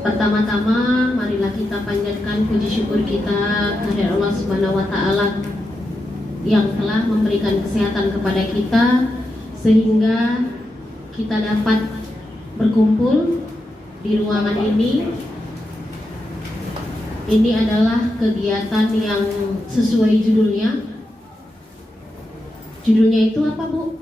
Pertama-tama marilah kita panjatkan puji syukur kita kepada Allah Subhanahu wa taala yang telah memberikan kesehatan kepada kita sehingga kita dapat berkumpul di ruangan ini. Ini adalah kegiatan yang sesuai judulnya. Judulnya itu apa, Bu?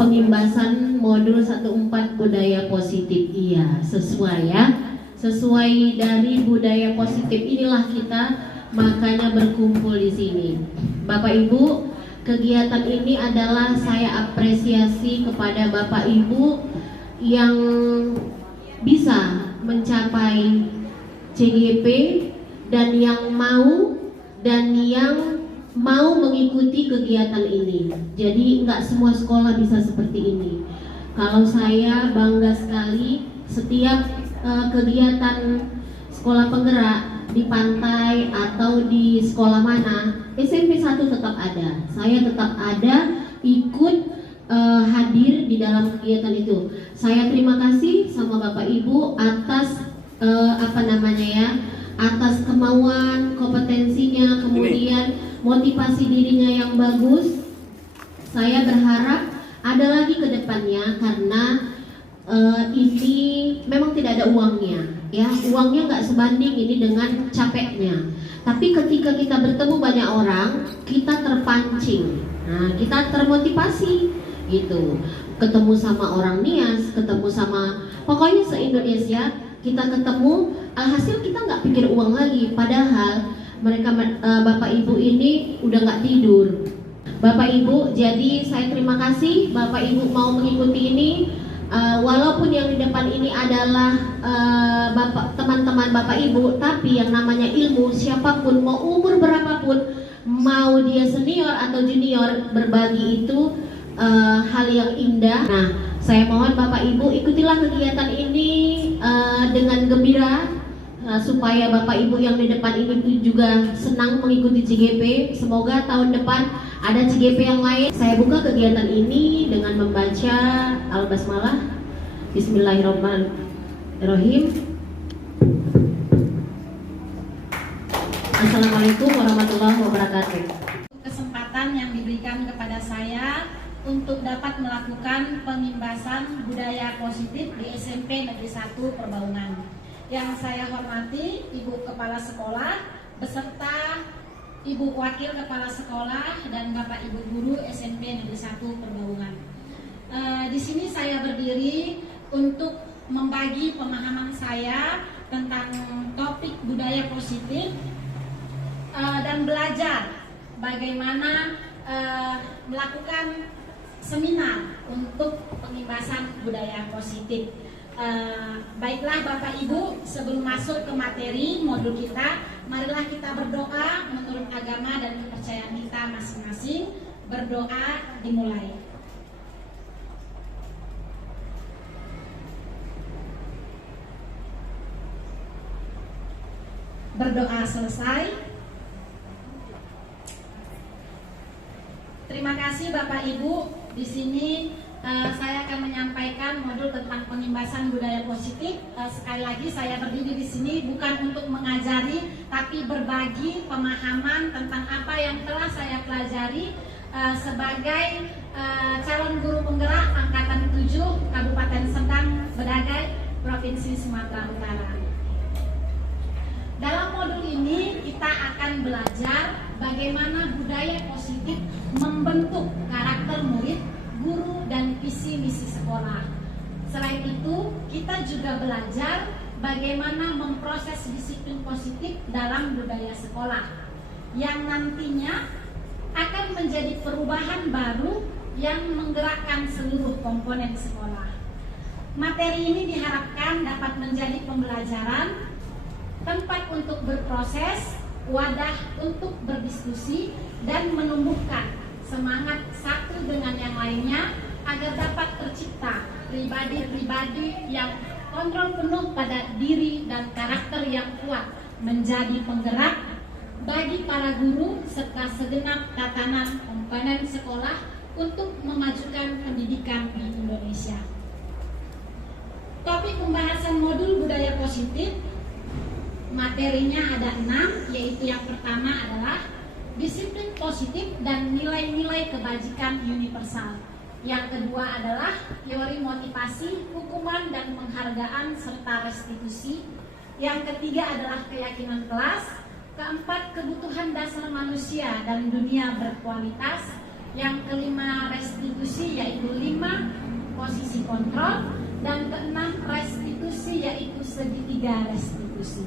Pengimbasan modul 14 budaya positif. Iya, sesuai ya. Sesuai dari budaya positif inilah kita makanya berkumpul di sini. Bapak Ibu, kegiatan ini adalah saya apresiasi kepada Bapak Ibu yang bisa mencapai CGP dan yang mau mengikuti kegiatan ini. Jadi nggak semua sekolah bisa seperti ini. Kalau saya bangga sekali setiap kegiatan sekolah penggerak di pantai atau di sekolah mana, SMP 1 tetap ada. Saya tetap ada ikut hadir di dalam kegiatan itu. Saya terima kasih sama Bapak Ibu atas atas kemauan, kompetensinya, kemudian motivasi dirinya yang bagus. Saya berharap ada lagi ke depannya karena ini memang tidak ada uangnya, ya. Uangnya nggak sebanding ini dengan capeknya. Tapi ketika kita bertemu banyak orang, kita terpancing, nah, kita termotivasi, gitu. Ketemu sama orang Nias, ketemu sama pokoknya se-Indonesia kita ketemu, alhasil kita nggak pikir uang lagi. Padahal mereka Bapak Ibu ini udah nggak tidur. Bapak Ibu, jadi saya terima kasih Bapak Ibu mau mengikuti ini. Walaupun yang di depan ini adalah teman-teman Bapak Ibu, tapi yang namanya ilmu, siapapun mau umur berapapun, mau dia senior atau junior, berbagi itu hal yang indah. Nah, saya mohon Bapak Ibu ikutilah kegiatan ini dengan gembira, supaya Bapak Ibu yang di depan ini juga senang mengikuti CGP. Semoga tahun depan ada CGP yang lain. Saya buka kegiatan ini dengan membaca Al-Basmalah. Bismillahirrahmanirrahim. Assalamualaikum warahmatullahi wabarakatuh. Kesempatan yang diberikan kepada saya untuk dapat melakukan pengimbasan budaya positif di SMP Negeri 1 Perbaungan. Yang saya hormati Ibu Kepala Sekolah beserta Ibu Wakil Kepala Sekolah dan Bapak Ibu Guru SMP Negeri 1 Perbaungan. Di sini saya berdiri untuk membagi pemahaman saya tentang topik budaya positif dan belajar bagaimana melakukan seminar untuk pengimbasan budaya positif. Baiklah Bapak Ibu, sebelum masuk ke materi modul kita, marilah kita berdoa menurut agama dan kepercayaan kita masing-masing. Berdoa dimulai. Berdoa selesai. Terima kasih Bapak Ibu. Di sini saya akan menyampaikan modul tentang pengimbasan budaya positif. Sekali lagi saya berdiri di sini bukan untuk mengajari, tapi berbagi pemahaman tentang apa yang telah saya pelajari sebagai calon guru penggerak angkatan 7 Kabupaten Sendang Bedagai, Provinsi Sumatera Utara. Dalam modul ini kita akan belajar bagaimana budaya positif membentuk karakter murid, guru, dan visi misi sekolah. Selain itu, kita juga belajar bagaimana memproses disiplin positif dalam budaya sekolah yang nantinya akan menjadi perubahan baru yang menggerakkan seluruh komponen sekolah. Materi ini diharapkan dapat menjadi pembelajaran, tempat untuk berproses, wadah untuk berdiskusi, dan menumbuhkan semangat satu dengan yang lainnya agar dapat tercipta pribadi-pribadi yang kontrol penuh pada diri dan karakter yang kuat menjadi penggerak bagi para guru serta segenap tatanan komponen sekolah untuk memajukan pendidikan di Indonesia. Topik pembahasan modul modul budaya positif materinya ada 6, yaitu yang pertama adalah disiplin positif dan nilai-nilai kebajikan universal. Yang kedua adalah teori motivasi, hukuman dan penghargaan serta restitusi. Yang ketiga adalah keyakinan kelas. Keempat, kebutuhan dasar manusia dan dunia berkualitas. Yang kelima, restitusi, yaitu 5 posisi kontrol. Dan keenam, restitusi, yaitu segitiga restitusi.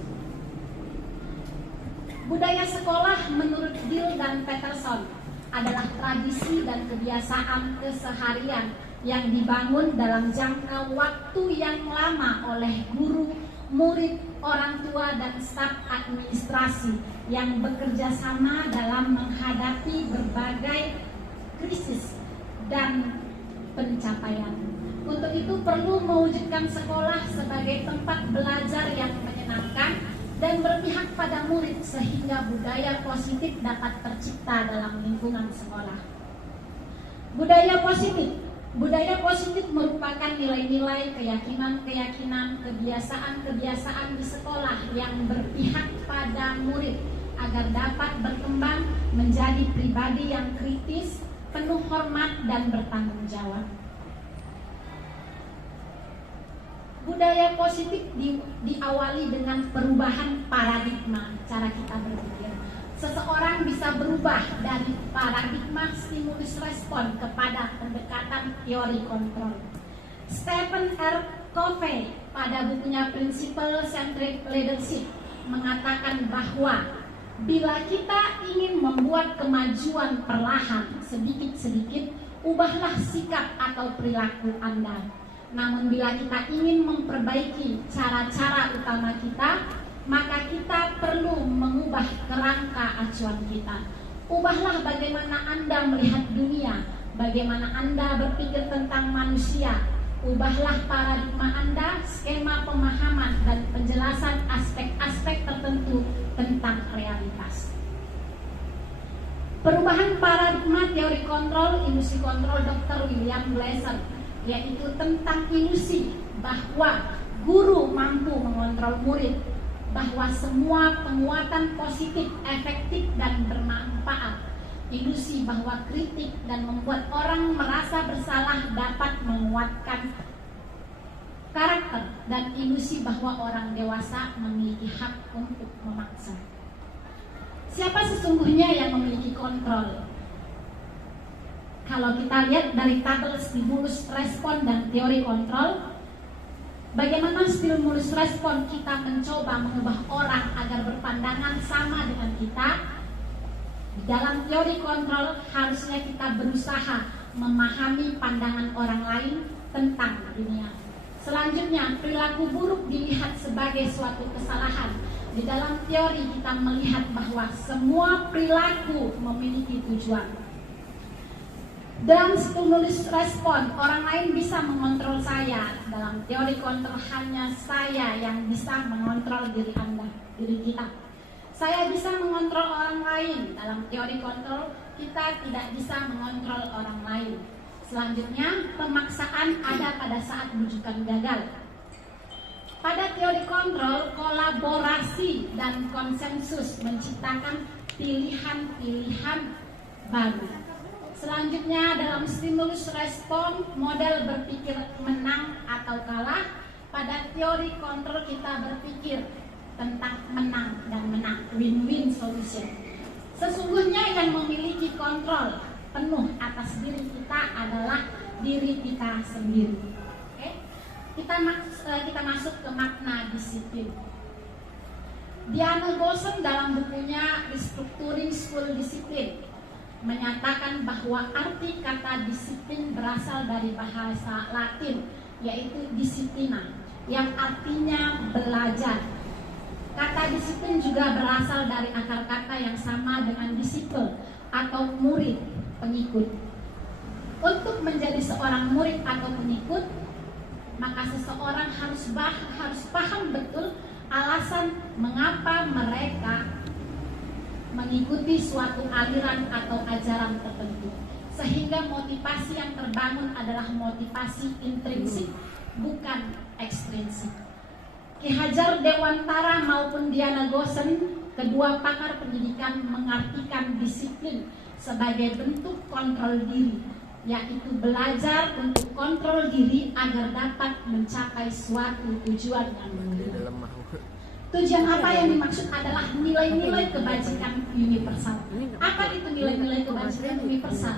Budaya sekolah menurut Dill dan Peterson adalah tradisi dan kebiasaan keseharian yang dibangun dalam jangka waktu yang lama oleh guru, murid, orang tua, dan staf administrasi yang bekerja sama dalam menghadapi berbagai krisis dan pencapaian. Untuk itu perlu mewujudkan sekolah sebagai tempat belajar yang menyenangkan dan berpihak pada murid sehingga budaya positif dapat tercipta dalam lingkungan sekolah. Budaya positif merupakan nilai-nilai, keyakinan-keyakinan, kebiasaan-kebiasaan di sekolah yang berpihak pada murid agar dapat berkembang menjadi pribadi yang kritis, penuh hormat dan bertanggung jawab. Budaya positif diawali dengan perubahan paradigma cara kita berpikir. Seseorang bisa berubah dari paradigma stimulus respon kepada pendekatan teori kontrol. Stephen R. Covey pada bukunya Principle Centric Leadership mengatakan bahwa bila kita ingin membuat kemajuan perlahan sedikit-sedikit, ubahlah sikap atau perilaku Anda. Namun bila kita ingin memperbaiki cara-cara utama kita, maka kita perlu mengubah kerangka acuan kita. Ubahlah bagaimana Anda melihat dunia, bagaimana Anda berpikir tentang manusia. Ubahlah paradigma Anda, skema pemahaman dan penjelasan aspek-aspek tertentu tentang realitas. Perubahan paradigma teori kontrol, ilusi kontrol Dr. William Glasser, yaitu tentang ilusi bahwa guru mampu mengontrol murid, bahwa semua penguatan positif, efektif dan bermanfaat. Ilusi bahwa kritik dan membuat orang merasa bersalah dapat menguatkan karakter, dan ilusi bahwa orang dewasa memiliki hak untuk memaksa. Siapa sesungguhnya yang memiliki kontrol? Kalau kita lihat dari tabel stimulus respon dan teori kontrol, bagaimana stimulus respon kita mencoba mengubah orang agar berpandangan sama dengan kita. Di dalam teori kontrol harusnya kita berusaha memahami pandangan orang lain tentang dunia. Selanjutnya, perilaku buruk dilihat sebagai suatu kesalahan. Di dalam teori kita melihat bahwa semua perilaku memiliki tujuan. Dalam stimulus respon, orang lain bisa mengontrol saya. Dalam teori kontrol, hanya saya yang bisa mengontrol diri Anda, diri kita. Saya bisa mengontrol orang lain. Dalam teori kontrol, kita tidak bisa mengontrol orang lain. Selanjutnya, pemaksaan ada pada saat rujukan gagal. Pada teori kontrol, kolaborasi dan konsensus menciptakan pilihan-pilihan baru. Selanjutnya, dalam stimulus respon, model berpikir menang atau kalah. Pada teori kontrol kita berpikir tentang menang dan menang, win-win solution. Sesungguhnya yang memiliki kontrol penuh atas diri kita adalah diri kita sendiri. Oke? Kita masuk ke makna disiplin. Diana Golson dalam bukunya Restructuring School Discipline menyatakan bahwa arti kata disiplin berasal dari bahasa Latin, yaitu disciplina, yang artinya belajar. Kata disiplin juga berasal dari akar kata yang sama dengan disciple atau murid, pengikut. Untuk menjadi seorang murid atau pengikut, maka seseorang harus paham betul alasan mengapa mereka mengikuti suatu aliran atau ajaran tertentu, sehingga motivasi yang terbangun adalah motivasi intrinsik, bukan ekstrinsik. Ki Hajar Dewantara maupun Diana Gosen, kedua pakar pendidikan mengartikan disiplin sebagai bentuk kontrol diri, yaitu belajar untuk kontrol diri agar dapat mencapai suatu tujuan yang mulia. Tujuan apa yang dimaksud adalah nilai-nilai kebajikan universal. Apa itu nilai-nilai kebajikan universal?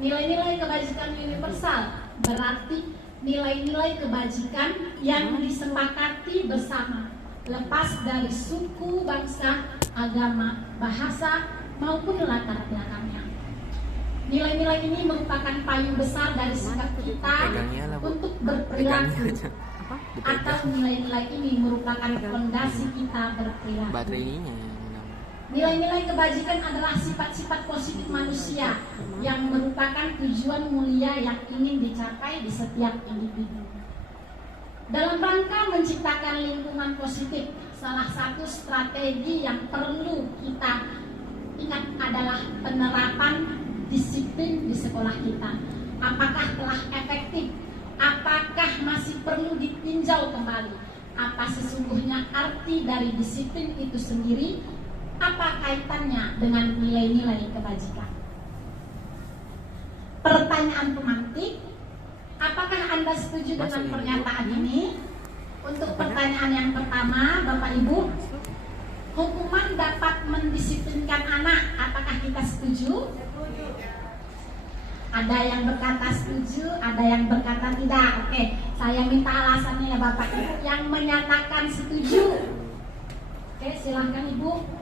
Nilai-nilai kebajikan universal berarti nilai-nilai kebajikan yang disepakati bersama, lepas dari suku, bangsa, agama, bahasa, maupun latar belakangnya. Nilai-nilai ini merupakan payung besar dari sikap kita untuk berperilaku, atau nilai-nilai ini merupakan fondasi kita berperilaku. Nilai-nilai kebajikan adalah sifat-sifat positif manusia yang merupakan tujuan mulia yang ingin dicapai di setiap individu. Dalam rangka menciptakan lingkungan positif, salah satu strategi yang perlu kita ingat adalah penerapan disiplin di sekolah kita. Apakah telah efektif? Apakah masih perlu ditinjau kembali? Apa sesungguhnya arti dari disiplin itu sendiri? Apa kaitannya dengan nilai-nilai kebajikan? Pertanyaan pemantik, apakah Anda setuju dengan pernyataan ini? Untuk pertanyaan yang pertama, Bapak Ibu, hukuman dapat mendisiplinkan anak. Apakah kita setuju? Ada yang berkata setuju, ada yang berkata tidak. Oke, saya minta alasannya ya Bapak Ibu yang menyatakan setuju. Oke, silahkan Ibu.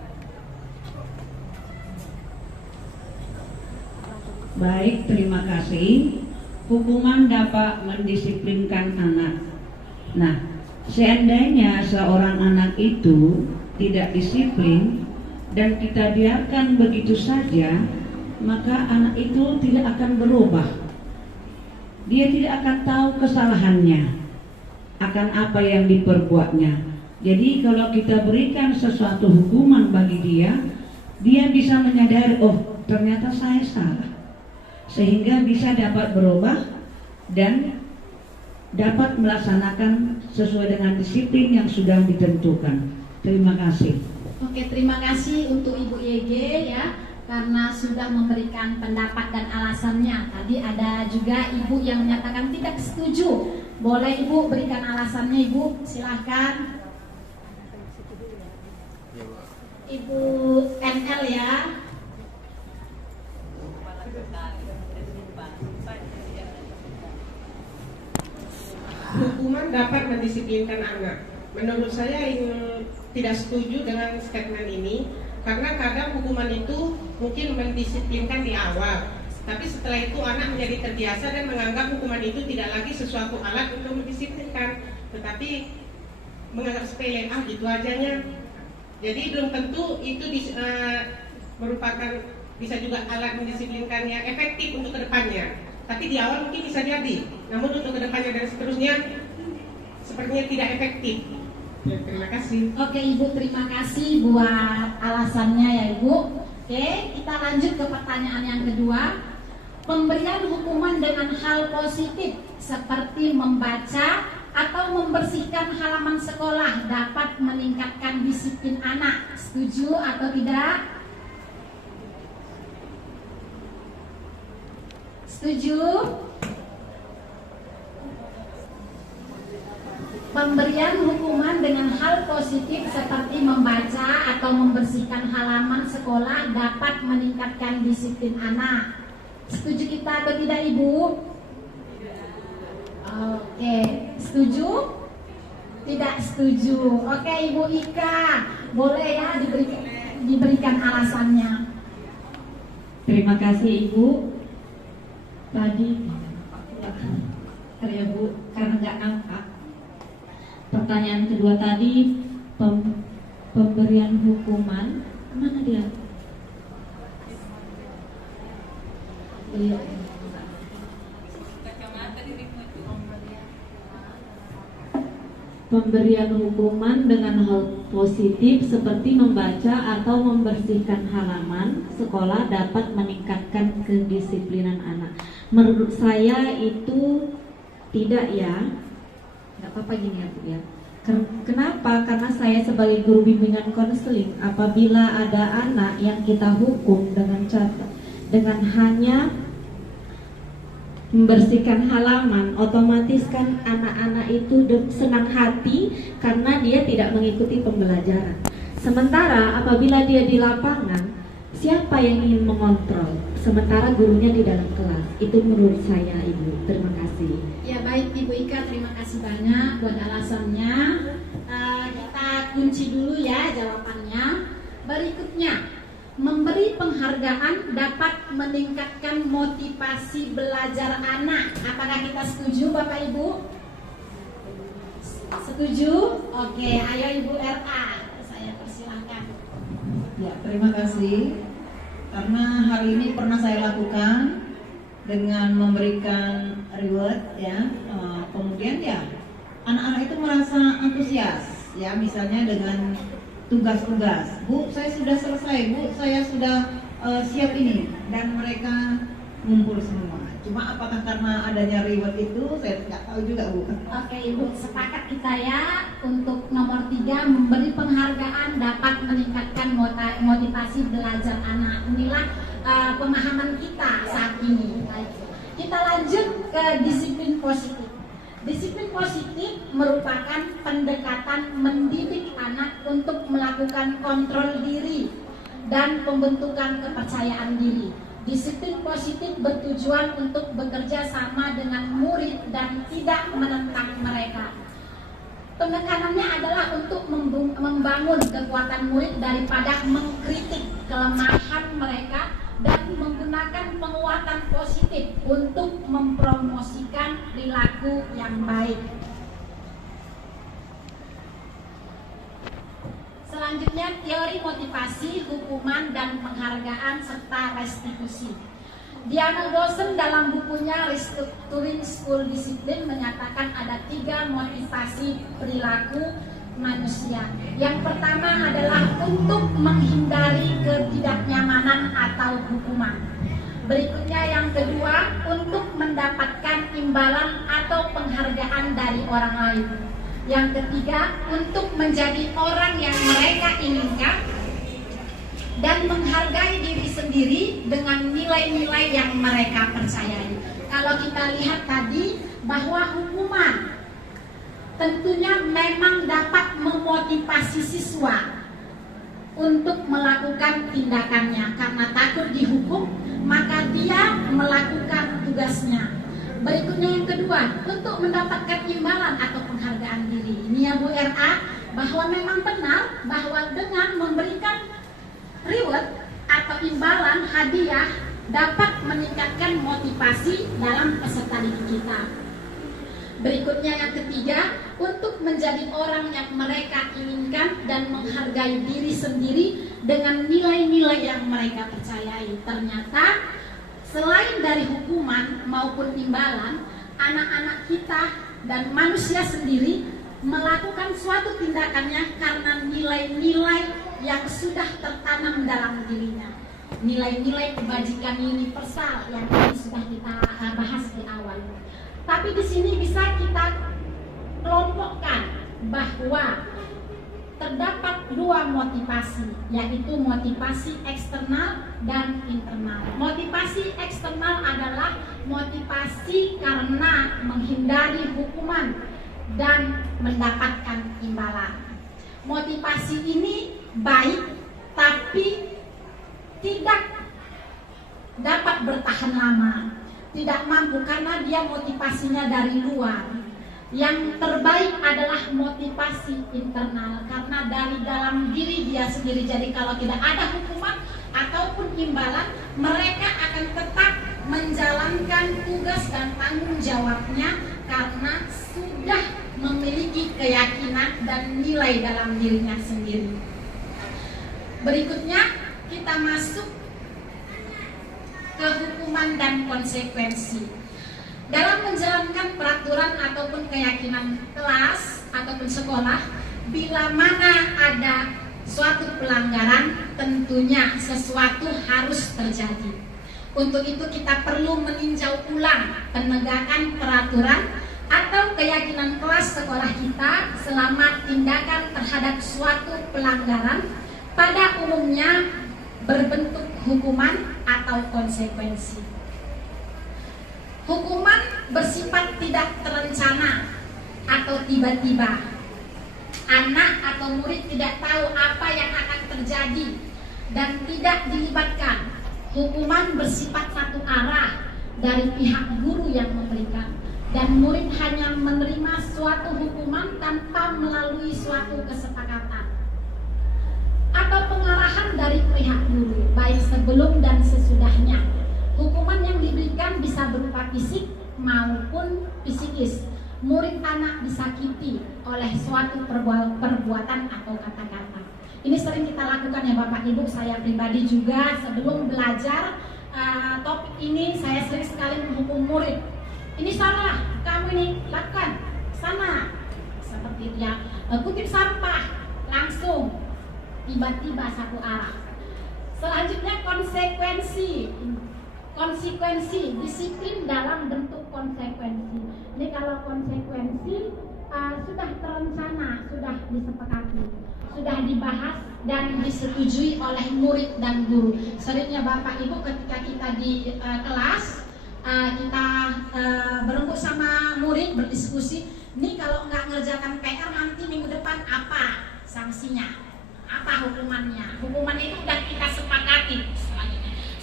Baik, terima kasih. Hukuman dapat mendisiplinkan anak. Nah, seandainya seorang anak itu tidak disiplin dan kita biarkan begitu saja, maka anak itu tidak akan berubah. Dia tidak akan tahu kesalahannya, akan apa yang diperbuatnya. Jadi kalau kita berikan sesuatu hukuman bagi dia, dia bisa menyadari, oh ternyata saya salah, sehingga bisa dapat berubah dan dapat melaksanakan sesuai dengan disiplin yang sudah ditentukan. Terima kasih. Oke, terima kasih untuk Ibu YG ya, karena sudah memberikan pendapat dan alasannya. Tadi ada juga Ibu yang menyatakan tidak setuju. Boleh Ibu berikan alasannya Ibu, silahkan. Ibu NL ya. Hukuman dapat mendisiplinkan anak. Menurut saya tidak setuju dengan statement ini, karena kadang hukuman itu mungkin mendisiplinkan di awal, tapi setelah itu anak menjadi terbiasa dan menganggap hukuman itu tidak lagi sesuatu alat untuk mendisiplinkan, tetapi menganggap sepele, gitu ajanya. Jadi belum tentu itu merupakan bisa juga alat mendisiplinkan yang efektif untuk kedepannya. Tapi di awal mungkin bisa jadi, namun untuk kedepannya dan seterusnya sepertinya tidak efektif. Ya, terima kasih. Oke Ibu, terima kasih buat alasannya ya Ibu. Oke, kita lanjut ke pertanyaan yang kedua. Pemberian hukuman dengan hal positif seperti membaca atau membersihkan halaman sekolah dapat meningkatkan disiplin anak. Setuju atau tidak? Setuju? Pemberian hukuman dengan hal positif seperti membaca atau membersihkan halaman sekolah dapat meningkatkan disiplin anak. Setuju kita atau tidak Ibu? Oke, setuju? Tidak setuju. Oke Ibu Ika, boleh ya diberikan alasannya. Terima kasih Ibu. Tadi karya Bu karena nggak angkat. Pertanyaan kedua tadi pemberian hukuman mana dia? Pemberian hukuman dengan hal positif seperti membaca atau membersihkan halaman sekolah dapat meningkatkan kedisiplinan anak. Menurut saya itu tidak ya. Nggak apa-apa gini ya Bu ya. Kenapa? Karena saya sebagai guru bimbingan konseling, apabila ada anak yang kita hukum dengan hanya membersihkan halaman, otomatis kan anak-anak itu senang hati karena dia tidak mengikuti pembelajaran. Sementara apabila dia di lapangan, siapa yang ingin mengontrol? Sementara gurunya di dalam kelas. Itu menurut saya, Ibu. Terima kasih. Ya baik Ibu Ika, terima kasih banyak buat alasannya. Kita kunci dulu ya jawabannya. Berikutnya, memberi penghargaan dapat meningkatkan motivasi belajar anak. Apakah kita setuju Bapak Ibu? Setuju? Oke, ayo Ibu RA, saya persilakan. Ya, terima kasih. Karena hal ini pernah saya lakukan dengan memberikan reward ya. Kemudian ya anak-anak itu merasa antusias ya, misalnya dengan tugas-tugas. Bu, saya sudah selesai. Bu, saya sudah siap ini, dan mereka ngumpul semua. Cuma apakah karena adanya reward itu saya tidak tahu juga, Bu. Oke Ibu, sepakat kita ya untuk nomor 3, memberi penghargaan dapat meningkatkan motivasi belajar anak. Inilah pemahaman kita saat ini. Baik. Kita lanjut ke disiplin positif. Disiplin positif merupakan pendekatan mendidik anak untuk melakukan kontrol diri dan pembentukan kepercayaan diri. Disiplin positif bertujuan untuk bekerja sama dengan murid dan tidak menentang mereka. Penekanannya adalah untuk membangun kekuatan murid daripada mengkritik kelemahan mereka dan menggunakan penguatan positif untuk mempromosikan perilaku yang baik. Selanjutnya, teori motivasi, hukuman, dan penghargaan serta restitusi. Diana Dawson dalam bukunya Restructuring School Discipline menyatakan ada 3 motivasi perilaku manusia. Yang pertama adalah untuk menghindari ketidaknyamanan atau hukuman. Berikutnya yang kedua, untuk mendapatkan imbalan atau penghargaan dari orang lain. Yang ketiga, untuk menjadi orang yang mereka inginkan dan menghargai diri sendiri dengan nilai-nilai yang mereka percayai. Kalau kita lihat tadi bahwa hukuman tentunya memang dapat memotivasi siswa untuk melakukan tindakannya, karena takut dihukum maka dia melakukan tugasnya. Berikutnya yang kedua, untuk mendapatkan imbalan atau penghargaan diri. Ini ya Bu RA, bahwa memang benar bahwa dengan memberikan reward atau imbalan hadiah dapat meningkatkan motivasi dalam peserta didik kita. Berikutnya yang ketiga, untuk menjadi orang yang mereka inginkan dan menghargai diri sendiri dengan nilai-nilai yang mereka percayai. Ternyata selain dari hukuman maupun imbalan, anak-anak kita dan manusia sendiri melakukan suatu tindakannya karena nilai-nilai yang sudah tertanam dalam dirinya. Nilai-nilai kebajikan universal yang tadi sudah kita bahas di awal. Tapi di sini bisa kita kelompokkan bahwa terdapat 2 motivasi, yaitu motivasi eksternal dan internal. Motivasi eksternal adalah motivasi karena menghindari hukuman dan mendapatkan imbalan. Motivasi ini baik, tapi tidak dapat bertahan lama, tidak mampu karena dia motivasinya dari luar. Yang terbaik adalah motivasi internal, karena dari dalam diri dia sendiri. Jadi kalau tidak ada hukuman ataupun imbalan, mereka akan tetap menjalankan tugas dan tanggung jawabnya karena sudah memiliki keyakinan dan nilai dalam dirinya sendiri. Berikutnya kita masuk ke hukuman dan konsekuensi. Dalam menjalankan peraturan ataupun keyakinan kelas ataupun sekolah, bila mana ada suatu pelanggaran, tentunya sesuatu harus terjadi. Untuk itu kita perlu meninjau ulang penegakan peraturan atau keyakinan kelas sekolah kita selama tindakan terhadap suatu pelanggaran pada umumnya berbentuk hukuman atau konsekuensi. Hukuman bersifat tidak terencana atau tiba-tiba. Anak atau murid tidak tahu apa yang akan terjadi dan tidak dilibatkan. Hukuman bersifat satu arah dari pihak guru yang memberikan, dan murid hanya menerima suatu hukuman tanpa melalui suatu kesepakatan atau pengarahan dari pihak guru, baik sebelum dan sesudahnya. Hukuman yang diberikan bisa berupa fisik maupun psikis. Murid anak disakiti oleh suatu perbuatan atau kata-kata. Ini sering kita lakukan ya Bapak Ibu, saya pribadi juga sebelum belajar topik ini saya sering sekali menghukum murid. Ini salah, kamu ini lakukan, sana. Seperti itu ya, kutip sampah, langsung tiba-tiba satu arah. Selanjutnya konsekuensi, disiplin dalam bentuk konsekuensi. Ini kalau konsekuensi sudah terencana, sudah disepakati, sudah dibahas dan disetujui oleh murid dan guru. Seringnya Bapak Ibu ketika kita di kelas, kita berembuk sama murid, berdiskusi, nih kalau nggak ngerjakan PR nanti minggu depan apa sanksinya, apa hukumannya. Hukuman itu udah kita sepakati.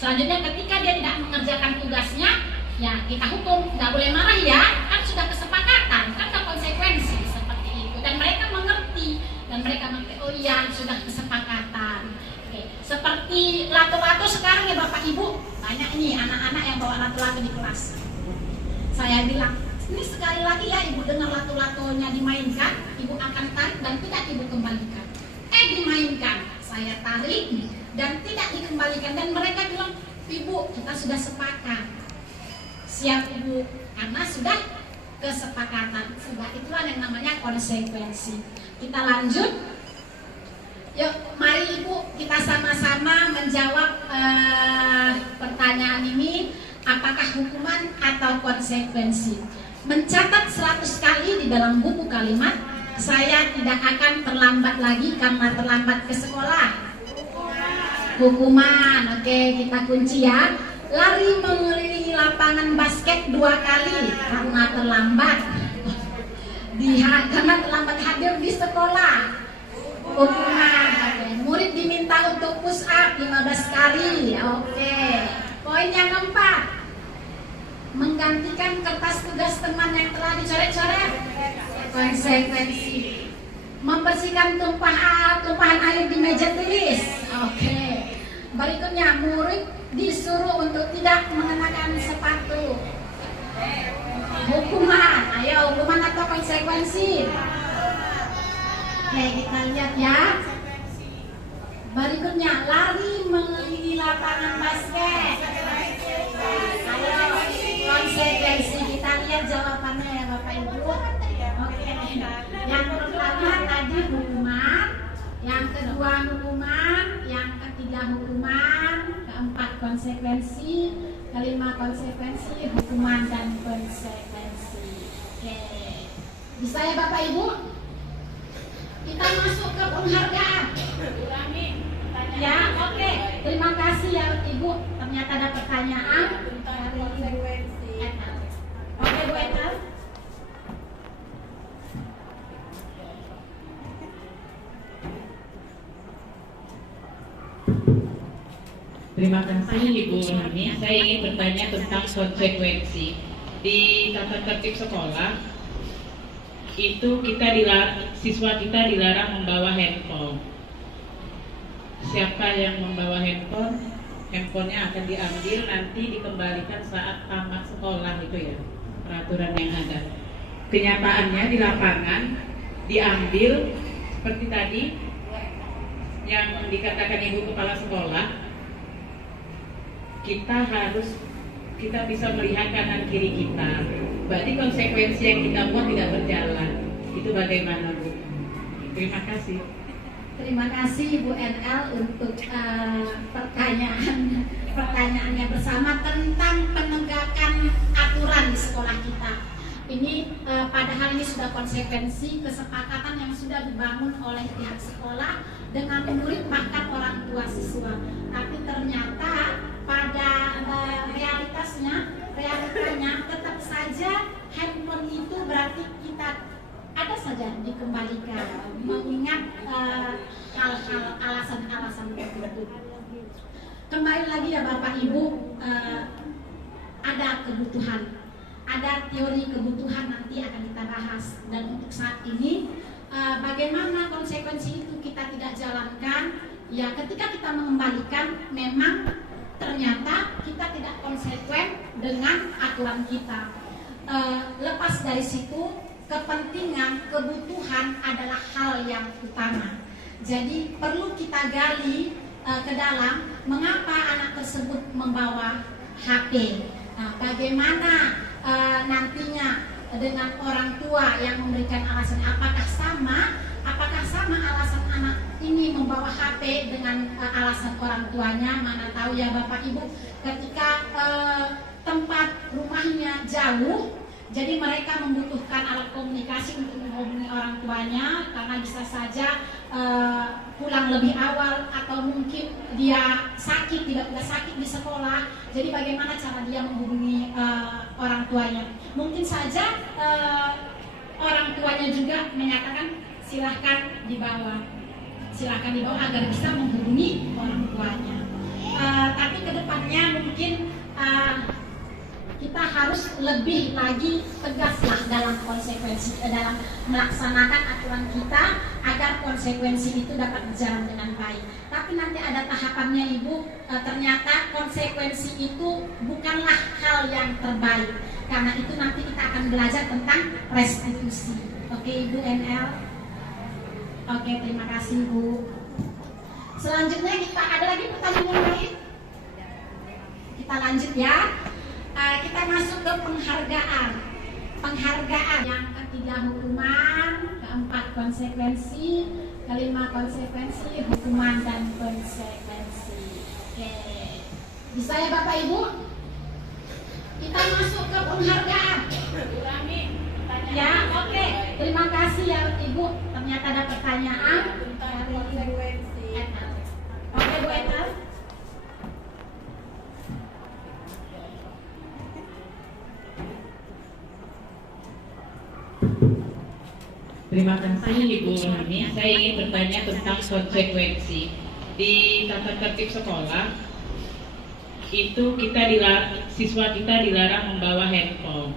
Selanjutnya ketika dia tidak mengerjakan tugasnya, ya kita hukum, nggak boleh marah ya, kan sudah kesepakatan, kan ada konsekuensi seperti itu. Dan mereka mengerti, oh iya sudah kesepakatan. Oke. Seperti lato-lato sekarang ya Bapak Ibu, banyak nih anak-anak yang bawa lato-lato di kelas. Saya bilang, ini sekali lagi ya Ibu dengar lato-latonya dimainkan, Ibu akan tarik dan tidak Ibu kembalikan. Dimainkan, saya tarik dan tidak dikembalikan, dan mereka bilang, Ibu kita sudah sepakat. Siap Ibu, karena sudah kesepakatan, sudah itulah yang namanya konsekuensi. Kita lanjut, yuk mari Ibu kita sama-sama menjawab pertanyaan ini, apakah hukuman atau konsekuensi. Mencatat 100 kali di dalam buku kalimat, saya tidak akan terlambat lagi karena terlambat ke sekolah. Hukuman, oke kita kunci ya. Lari mengelilingi lapangan basket 2 kali karena terlambat. Karena terlambat hadir di sekolah. Hukuman, oke. Murid diminta untuk push up 15 kali. Oke. Poin yang keempat, menggantikan kertas tugas teman yang telah dicoret-coret. Konsekuensi. Membersihkan tumpahan air di meja tulis. Oke. Berikutnya, murid disuruh untuk tidak mengenakan sepatu. Hukuman. Ayo, hukuman atau konsekuensi? Oke, kita lihat ya. Berikutnya, lari mengelilingi lapangan basket. Ayo, konsekuensi. Kita lihat jawabannya ya Bapak Ibu. Oke. Yang pertama tadi hukuman, yang kedua hukuman, yang ketiga hukuman, keempat konsekuensi, kelima konsekuensi, hukuman dan konsekuensi. Oke. Bisa ya Bapak Ibu? Kita masuk ke penghargaan. Ya, oke. Terima kasih ya Ibu. Ternyata ada pertanyaan dari Ibu Etel. Oke Bu Etel. Terima kasih Ibu Hani. Saya ingin bertanya tentang konsekuensi. Di tata tertib sekolah itu siswa kita dilarang membawa handphone. Siapa yang membawa handphone, handphonenya akan diambil, nanti dikembalikan saat tamat sekolah, itu ya peraturan yang ada. Kenyataannya di lapangan diambil seperti tadi yang dikatakan Ibu Kepala Sekolah. Kita bisa melihat kanan kiri kita. Berarti konsekuensi yang kita buat tidak berjalan. Itu bagaimana Bu? Terima kasih. Terima kasih Bu NL untuk pertanyaannya bersama tentang penegakan aturan di sekolah kita. Ini padahal ini sudah konsekuensi kesepakatan yang sudah dibangun oleh pihak sekolah dengan murid bahkan orang tua siswa. Tapi ternyata pada realitanya tetap saja handphone itu berarti kita ada saja dikembalikan mengingat hal-hal alasan-alasan tertentu. Kembali lagi ya Bapak Ibu, ada kebutuhan, ada teori kebutuhan nanti akan kita bahas, dan untuk saat ini bagaimana konsekuensi itu kita tidak jalankan ya ketika kita mengembalikan memang ternyata kita tidak konsekuen dengan aturan kita. Lepas dari situ kepentingan, kebutuhan adalah hal yang utama. Jadi perlu kita gali ke dalam mengapa anak tersebut membawa HP. Nah, bagaimana nantinya dengan orang tua yang memberikan alasan, apakah sama alasan anak ini membawa HP dengan alasan orang tuanya? Mana tahu ya Bapak Ibu, ketika tempat rumahnya jauh, jadi mereka membutuhkan alat komunikasi untuk menghubungi orang tuanya karena bisa saja pulang lebih awal atau mungkin dia sakit, tidak sakit di sekolah. Jadi bagaimana cara dia menghubungi orang tuanya? Mungkin saja orang tuanya juga menyatakan silahkan dibawa agar bisa menghubungi orang tuanya. Tapi kedepannya mungkin kita harus lebih lagi tegaslah dalam konsekuensi, dalam melaksanakan aturan kita agar konsekuensi itu dapat berjalan dengan baik. Tapi nanti ada tahapannya Ibu, ternyata konsekuensi itu bukanlah hal yang terbaik. Karena itu nanti kita akan belajar tentang restitusi. Oke Ibu NL. Oke, terima kasih Bu. Selanjutnya kita ada lagi pertanyaan lain. Kita lanjut ya. Kita masuk ke penghargaan. Yang ketiga hukuman, keempat konsekuensi, kelima konsekuensi, hukuman dan konsekuensi. Oke, bisa ya Bapak Ibu? Kita masuk ke penghargaan. Ya, oke. Terima kasih ya Ibu. Ternyata ada pertanyaan dari konsekuensi. Oke Bu Etel. Terima kasih Ibu Hani. Saya ingin bertanya tentang konsekuensi di tata tertib sekolah. Itu siswa kita dilarang membawa handphone.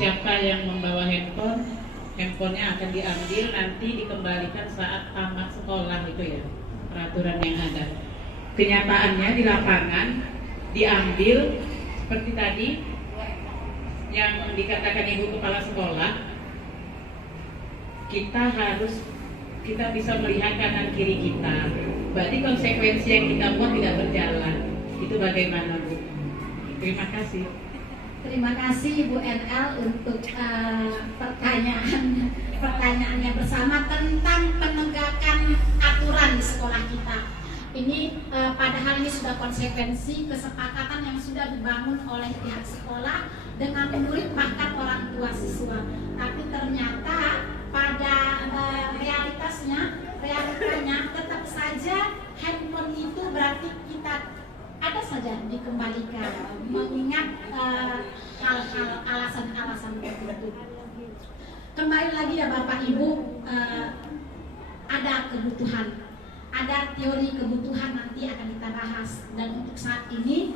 Siapa yang membawa handphone, handphonenya akan diambil, nanti dikembalikan saat tamat sekolah, itu ya peraturan yang ada. Kenyataannya di lapangan diambil seperti tadi yang dikatakan Ibu Kepala Sekolah. Kita bisa melihat kanan kiri kita. Berarti konsekuensi yang kita buat tidak berjalan. Itu bagaimana Bu? Terima kasih. Terima kasih Bu NL untuk pertanyaannya bersama tentang penegakan aturan di sekolah kita. Ini padahal ini sudah konsekuensi kesepakatan yang sudah dibangun oleh pihak sekolah dengan murid bahkan orang tua siswa. Tapi ternyata pada realitanya tetap saja handphone itu berarti kita ada saja dikembalikan mengingat hal-hal alasan-alasan tertentu. Kembali lagi ya Bapak Ibu, ada kebutuhan, ada teori kebutuhan nanti akan kita bahas, dan untuk saat ini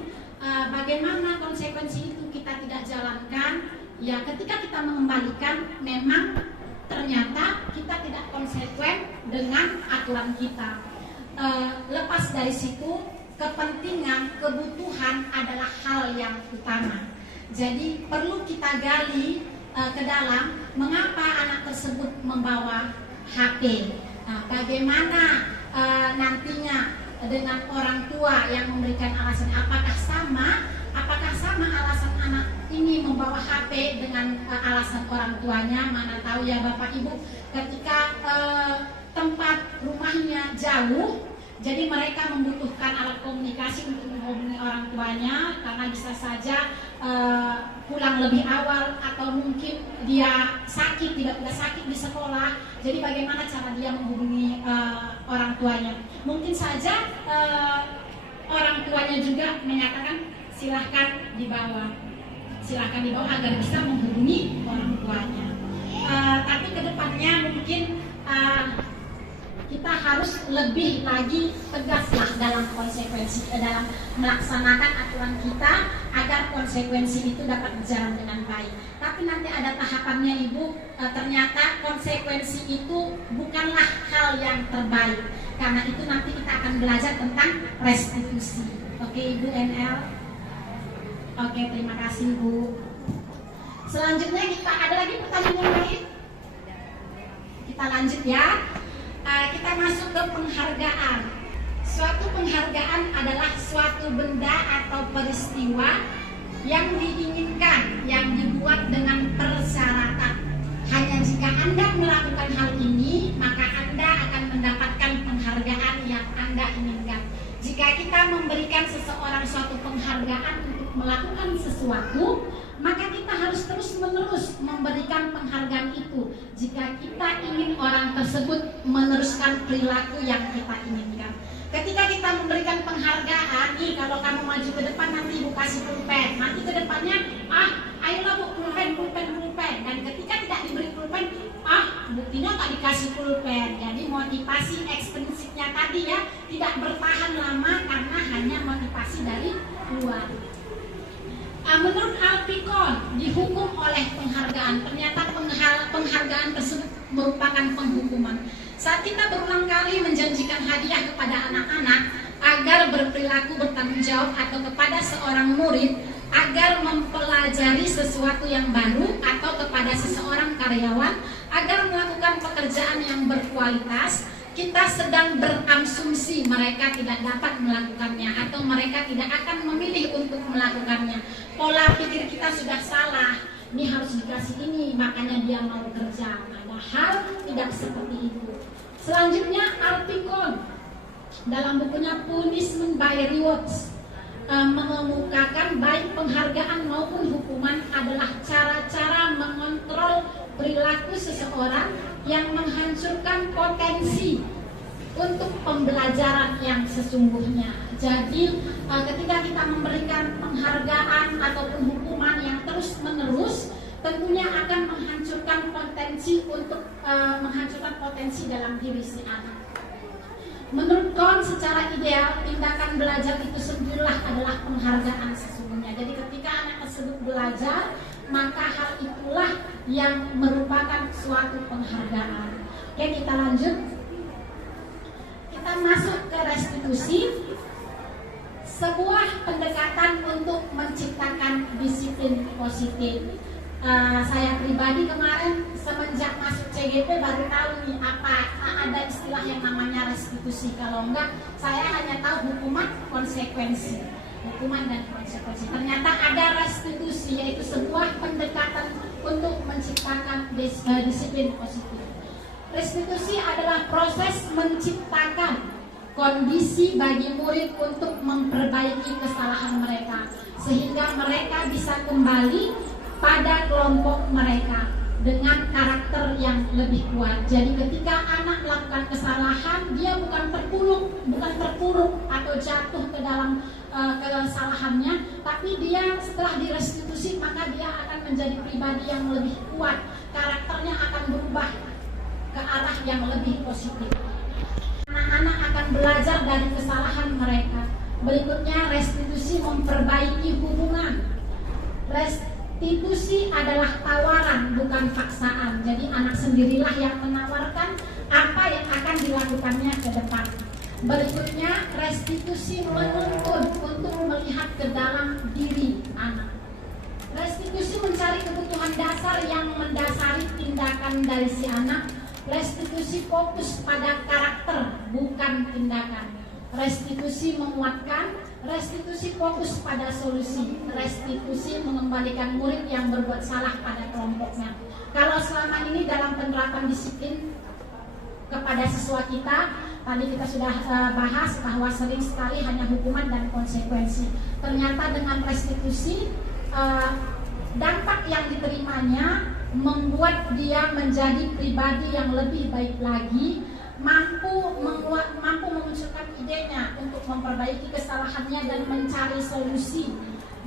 bagaimana konsekuensi itu kita tidak jalankan ya ketika kita mengembalikan memang ternyata kita tidak konsekuen dengan aturan kita. Lepas dari situ kepentingan, kebutuhan adalah hal yang utama. Jadi perlu kita gali ke dalam mengapa anak tersebut membawa HP. Nah, bagaimana nantinya dengan orang tua yang memberikan alasan, apakah sama alasan anak ini membawa HP dengan alasan orang tuanya? Mana tahu ya Bapak Ibu, ketika tempat rumahnya jauh, jadi mereka membutuhkan alat komunikasi untuk menghubungi orang tuanya karena bisa saja pulang lebih awal, atau mungkin dia sakit, tidak sakit di sekolah. Jadi bagaimana cara dia menghubungi orang tuanya? Mungkin saja orang tuanya juga menyatakan silahkan dibawa agar bisa menghubungi orang tuanya. Tapi kedepannya mungkin kita harus lebih lagi tegaslah dalam konsekuensi, dalam melaksanakan aturan kita agar konsekuensi itu dapat berjalan dengan baik. Tapi nanti ada tahapannya Ibu, ternyata konsekuensi itu bukanlah hal yang terbaik. Karena itu nanti kita akan belajar tentang restitusi. Oke Ibu NL? Oke, terima kasih Bu. Selanjutnya kita ada lagi pertanyaan yang lain? Kita lanjut ya. Kita masuk ke penghargaan. Suatu penghargaan adalah suatu benda atau peristiwa yang diinginkan, yang dibuat dengan persyaratan. Hanya jika Anda melakukan hal ini, maka Anda akan mendapatkan penghargaan yang Anda inginkan. Jika kita memberikan seseorang suatu penghargaan untuk melakukan sesuatu, maka kita harus terus-menerus memberikan penghargaan itu jika kita ingin orang tersebut meneruskan perilaku yang kita inginkan. Ketika kita memberikan penghargaan, nih kalau kamu maju ke depan nanti Ibu kasih pulpen, nanti ke depannya ayolah Bu, pulpen. Dan ketika tidak diberi pulpen, buktinya tak dikasih pulpen. Jadi motivasi ekstrinsipnya tadi ya tidak bertahan lama karena hanya motivasi dari luar. Menurut Alpikon dihukum oleh penghargaan. Ternyata penghargaan tersebut merupakan penghukuman. Saat kita berulang kali menjanjikan hadiah kepada anak-anak agar berperilaku bertanggung jawab, atau kepada seorang murid agar mempelajari sesuatu yang baru, atau kepada seseorang karyawan agar melakukan pekerjaan yang berkualitas, kita sedang berasumsi mereka tidak dapat melakukannya atau mereka tidak akan memilih untuk melakukannya. Pola pikir kita sudah salah. Ini harus dikasih ini, makanya dia mau kerja. Padahal tidak seperti itu. Selanjutnya Alpikon dalam bukunya Punishment by Rewards mengemukakan baik penghargaan maupun hukuman adalah cara-cara mengontrol perilaku seseorang yang menghancurkan potensi untuk pembelajaran yang sesungguhnya. Jadi ketika kita memberikan penghargaan ataupun hukuman yang terus-menerus, tentunya akan menghancurkan potensi dalam diri si anak. Menurut Kohn, secara ideal tindakan belajar itu sendirilah adalah penghargaan sesungguhnya. Jadi ketika anak tersebut belajar, maka hal itulah yang merupakan suatu penghargaan. Oke, kita lanjut. Kita masuk ke restitusi. Sebuah pendekatan untuk menciptakan disiplin positif. Saya pribadi kemarin semenjak masuk CGP baru tahu nih apa ada istilah yang namanya restitusi. Kalau enggak, saya hanya tahu hukuman konsekuensi. Hukuman dan konsekuensi. Ternyata ada restitusi, yaitu sebuah pendekatan untuk menciptakan disiplin positif. Restitusi adalah proses menciptakan kondisi bagi murid untuk memperbaiki kesalahan mereka sehingga mereka bisa kembali pada kelompok mereka dengan karakter yang lebih kuat. Jadi ketika anak melakukan kesalahan, dia bukan terpuruk atau jatuh ke dalam kesalahannya, tapi dia setelah direstitusi maka dia akan menjadi pribadi yang lebih kuat. Karakternya akan berubah ke arah yang lebih positif. Anak-anak akan belajar dari kesalahan mereka. Berikutnya, restitusi memperbaiki hubungan. Restitusi adalah tawaran, bukan paksaan. Jadi anak sendirilah yang menawarkan apa yang akan dilakukannya ke depan. Berikutnya, restitusi menuntun untuk melihat ke dalam diri anak. Restitusi mencari kebutuhan dasar yang mendasari tindakan dari si anak. Restitusi fokus pada karakter, bukan tindakan. Restitusi menguatkan. Restitusi fokus pada solusi. Restitusi mengembalikan murid yang berbuat salah pada kelompoknya. Kalau selama ini dalam penerapan disiplin kepada siswa kita, tadi kita sudah bahas bahwa sering sekali hanya hukuman dan konsekuensi. Ternyata dengan restitusi dampak yang diterimanya membuat dia menjadi pribadi yang lebih baik lagi, mampu memunculkan idenya untuk memperbaiki kesalahannya dan mencari solusi,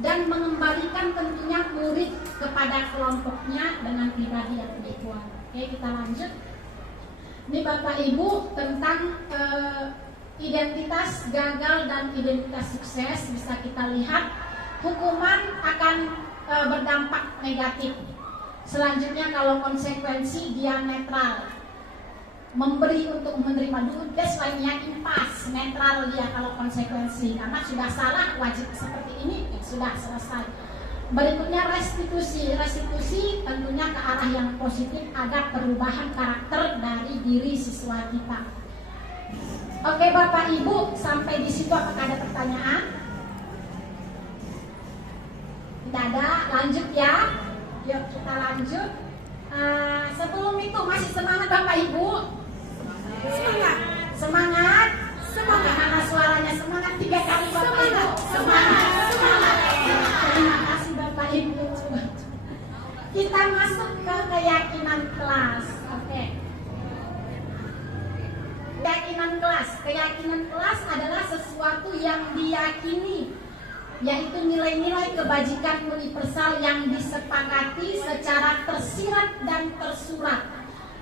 dan mengembalikan tentunya murid kepada kelompoknya dengan pribadi yang lebih kuat. Oke, kita lanjut. Ini Bapak Ibu tentang identitas gagal dan identitas sukses. Bisa kita lihat hukuman akan berdampak negatif. Selanjutnya kalau konsekuensi dia netral, memberi untuk menerima dulu, lainnya impas, netral dia kalau konsekuensi, karena sudah salah wajib seperti ini sudah selesai. Berikutnya restitusi tentunya ke arah yang positif agar perubahan karakter dari diri siswa kita. Oke Bapak Ibu, sampai di situ apakah ada pertanyaan? Tidak ada, lanjut ya. Yuk kita lanjut. Sebelum itu masih semangat Bapak Ibu? Semangat. Mana suaranya semangat 3 kali Bapak Ibu? Semangat. Terima kasih Bapak Ibu. Kita masuk ke keyakinan kelas. Oke. Keyakinan kelas adalah sesuatu yang diyakini, yaitu nilai-nilai kebajikan universal yang disepakati secara tersirat dan tersurat,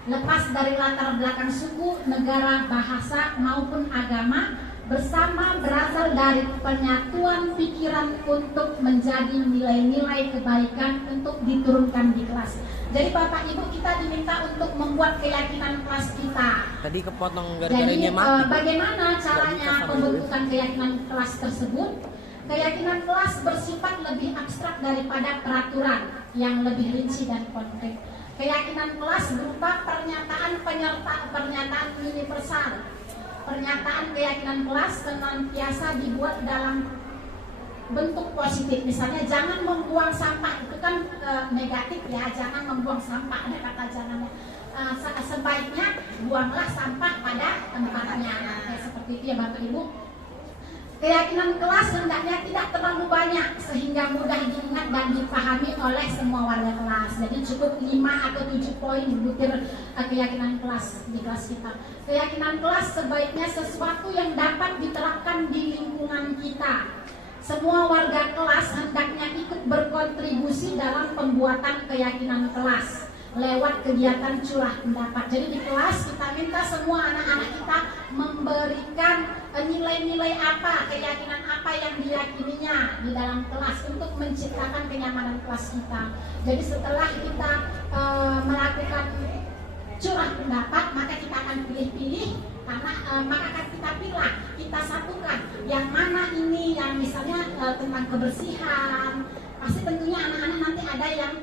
lepas dari latar belakang suku, negara, bahasa, maupun agama, bersama berasal dari penyatuan pikiran untuk menjadi nilai-nilai kebaikan untuk diturunkan di kelas. Jadi Bapak Ibu, kita diminta untuk membuat keyakinan kelas kita. Tadi kepotong gara-gara Jadi ini mati. bagaimana caranya pembentukan keyakinan kelas tersebut? Keyakinan kelas bersifat lebih abstrak daripada peraturan yang lebih rinci dan konkret. Keyakinan kelas berupa pernyataan universal. Pernyataan keyakinan kelas senantiasa dibuat dalam bentuk positif. Misalnya jangan membuang sampah, itu kan negatif ya, jangan membuang sampah, ada kata jangan. Sebaiknya buanglah sampah pada tempatnya. Seperti itu ya Bapak Ibu. Keyakinan kelas hendaknya tidak terlalu banyak sehingga mudah diingat dan dipahami oleh semua warga kelas. Jadi cukup 5 atau 7 poin butir keyakinan kelas di kelas kita. Keyakinan kelas sebaiknya sesuatu yang dapat diterapkan di lingkungan kita. Semua warga kelas hendaknya ikut berkontribusi dalam pembuatan keyakinan kelas lewat kegiatan curah pendapat. Jadi di kelas kita minta semua anak-anak kita memberikan nilai-nilai apa, keyakinan apa yang diyakininya di dalam kelas untuk menciptakan kenyamanan kelas kita. Jadi setelah kita melakukan curah pendapat, maka kita akan pilih-pilih, karena maka akan kita pilih, kita satukan yang mana ini yang misalnya tentang kebersihan. Pasti tentunya anak-anak nanti ada yang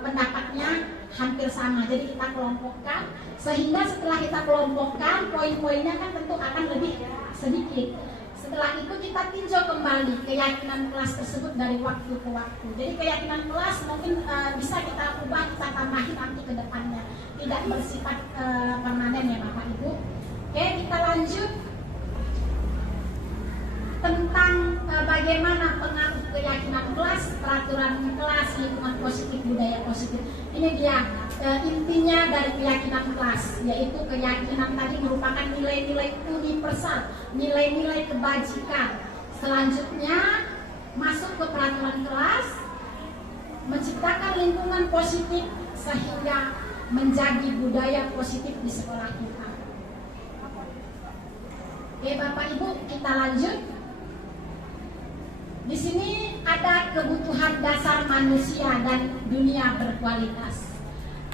pendapatnya hampir sama, jadi kita kelompokkan, sehingga setelah kita kelompokkan poin-poinnya kan tentu akan lebih sedikit. Setelah itu kita tinjau kembali keyakinan kelas tersebut dari waktu ke waktu. Jadi keyakinan kelas mungkin bisa kita ubah, kita tambahin nanti ke depannya, tidak bersifat permanen ya Bapak Ibu. Oke, kita lanjut tentang bagaimana pengaruh keyakinan kelas, peraturan kelas, lingkungan positif, budaya positif. Ini dia intinya dari keyakinan kelas, yaitu keyakinan tadi merupakan nilai-nilai universal, nilai-nilai kebajikan. Selanjutnya masuk ke peraturan kelas, menciptakan lingkungan positif sehingga menjadi budaya positif di sekolah kita. Oke Bapak Ibu, kita lanjut. Di sini ada kebutuhan dasar manusia dan dunia berkualitas.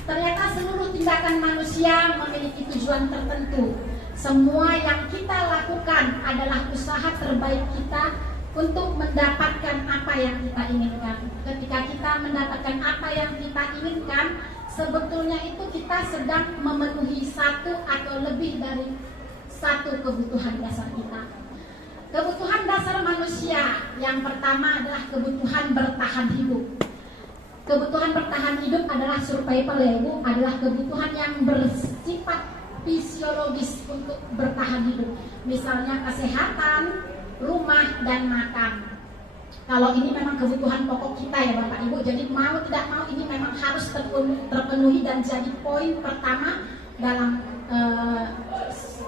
Ternyata seluruh tindakan manusia memiliki tujuan tertentu. Semua yang kita lakukan adalah usaha terbaik kita untuk mendapatkan apa yang kita inginkan. Ketika kita mendapatkan apa yang kita inginkan, sebetulnya itu kita sedang memenuhi satu atau lebih dari satu kebutuhan dasar kita. Kebutuhan dasar manusia yang pertama adalah kebutuhan bertahan hidup. Kebutuhan bertahan hidup adalah survival ya Ibu, adalah kebutuhan yang bersifat fisiologis untuk bertahan hidup. Misalnya kesehatan, rumah, dan makan. Kalau ini memang kebutuhan pokok kita ya Bapak Ibu, jadi mau tidak mau ini memang harus terpenuhi dan jadi poin pertama dalam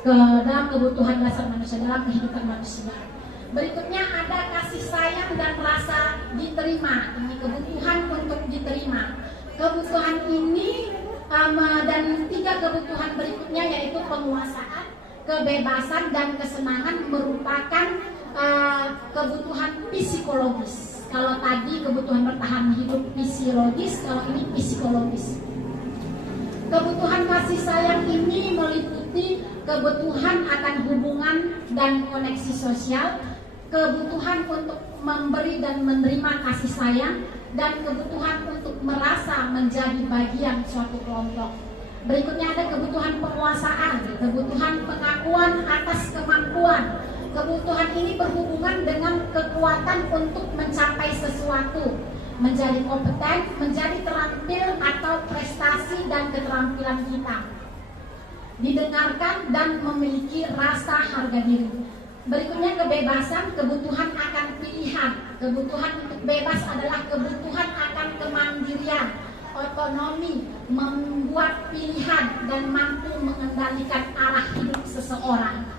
dalam kebutuhan dasar manusia, dalam kehidupan manusia. Berikutnya ada kasih sayang dan rasa diterima. Ini kebutuhan untuk diterima. Kebutuhan ini dan 3 kebutuhan berikutnya yaitu penguasaan, kebebasan, dan kesenangan merupakan kebutuhan psikologis. Kalau tadi kebutuhan bertahan hidup fisiologis, kalau ini psikologis. Kebutuhan kasih sayang ini meliputi kebutuhan akan hubungan dan koneksi sosial, kebutuhan untuk memberi dan menerima kasih sayang, dan kebutuhan untuk merasa menjadi bagian suatu kelompok. Berikutnya ada kebutuhan penguasaan, kebutuhan pengakuan atas kemampuan. Kebutuhan ini berhubungan dengan kekuatan untuk mencapai sesuatu, menjadi kompeten, menjadi terampil atau prestasi dan keterampilan kita. Didengarkan dan memiliki rasa harga diri. Berikutnya kebebasan, kebutuhan akan pilihan. Kebutuhan untuk bebas adalah kebutuhan akan kemandirian, otonomi, membuat pilihan, dan mampu mengendalikan arah hidup seseorang.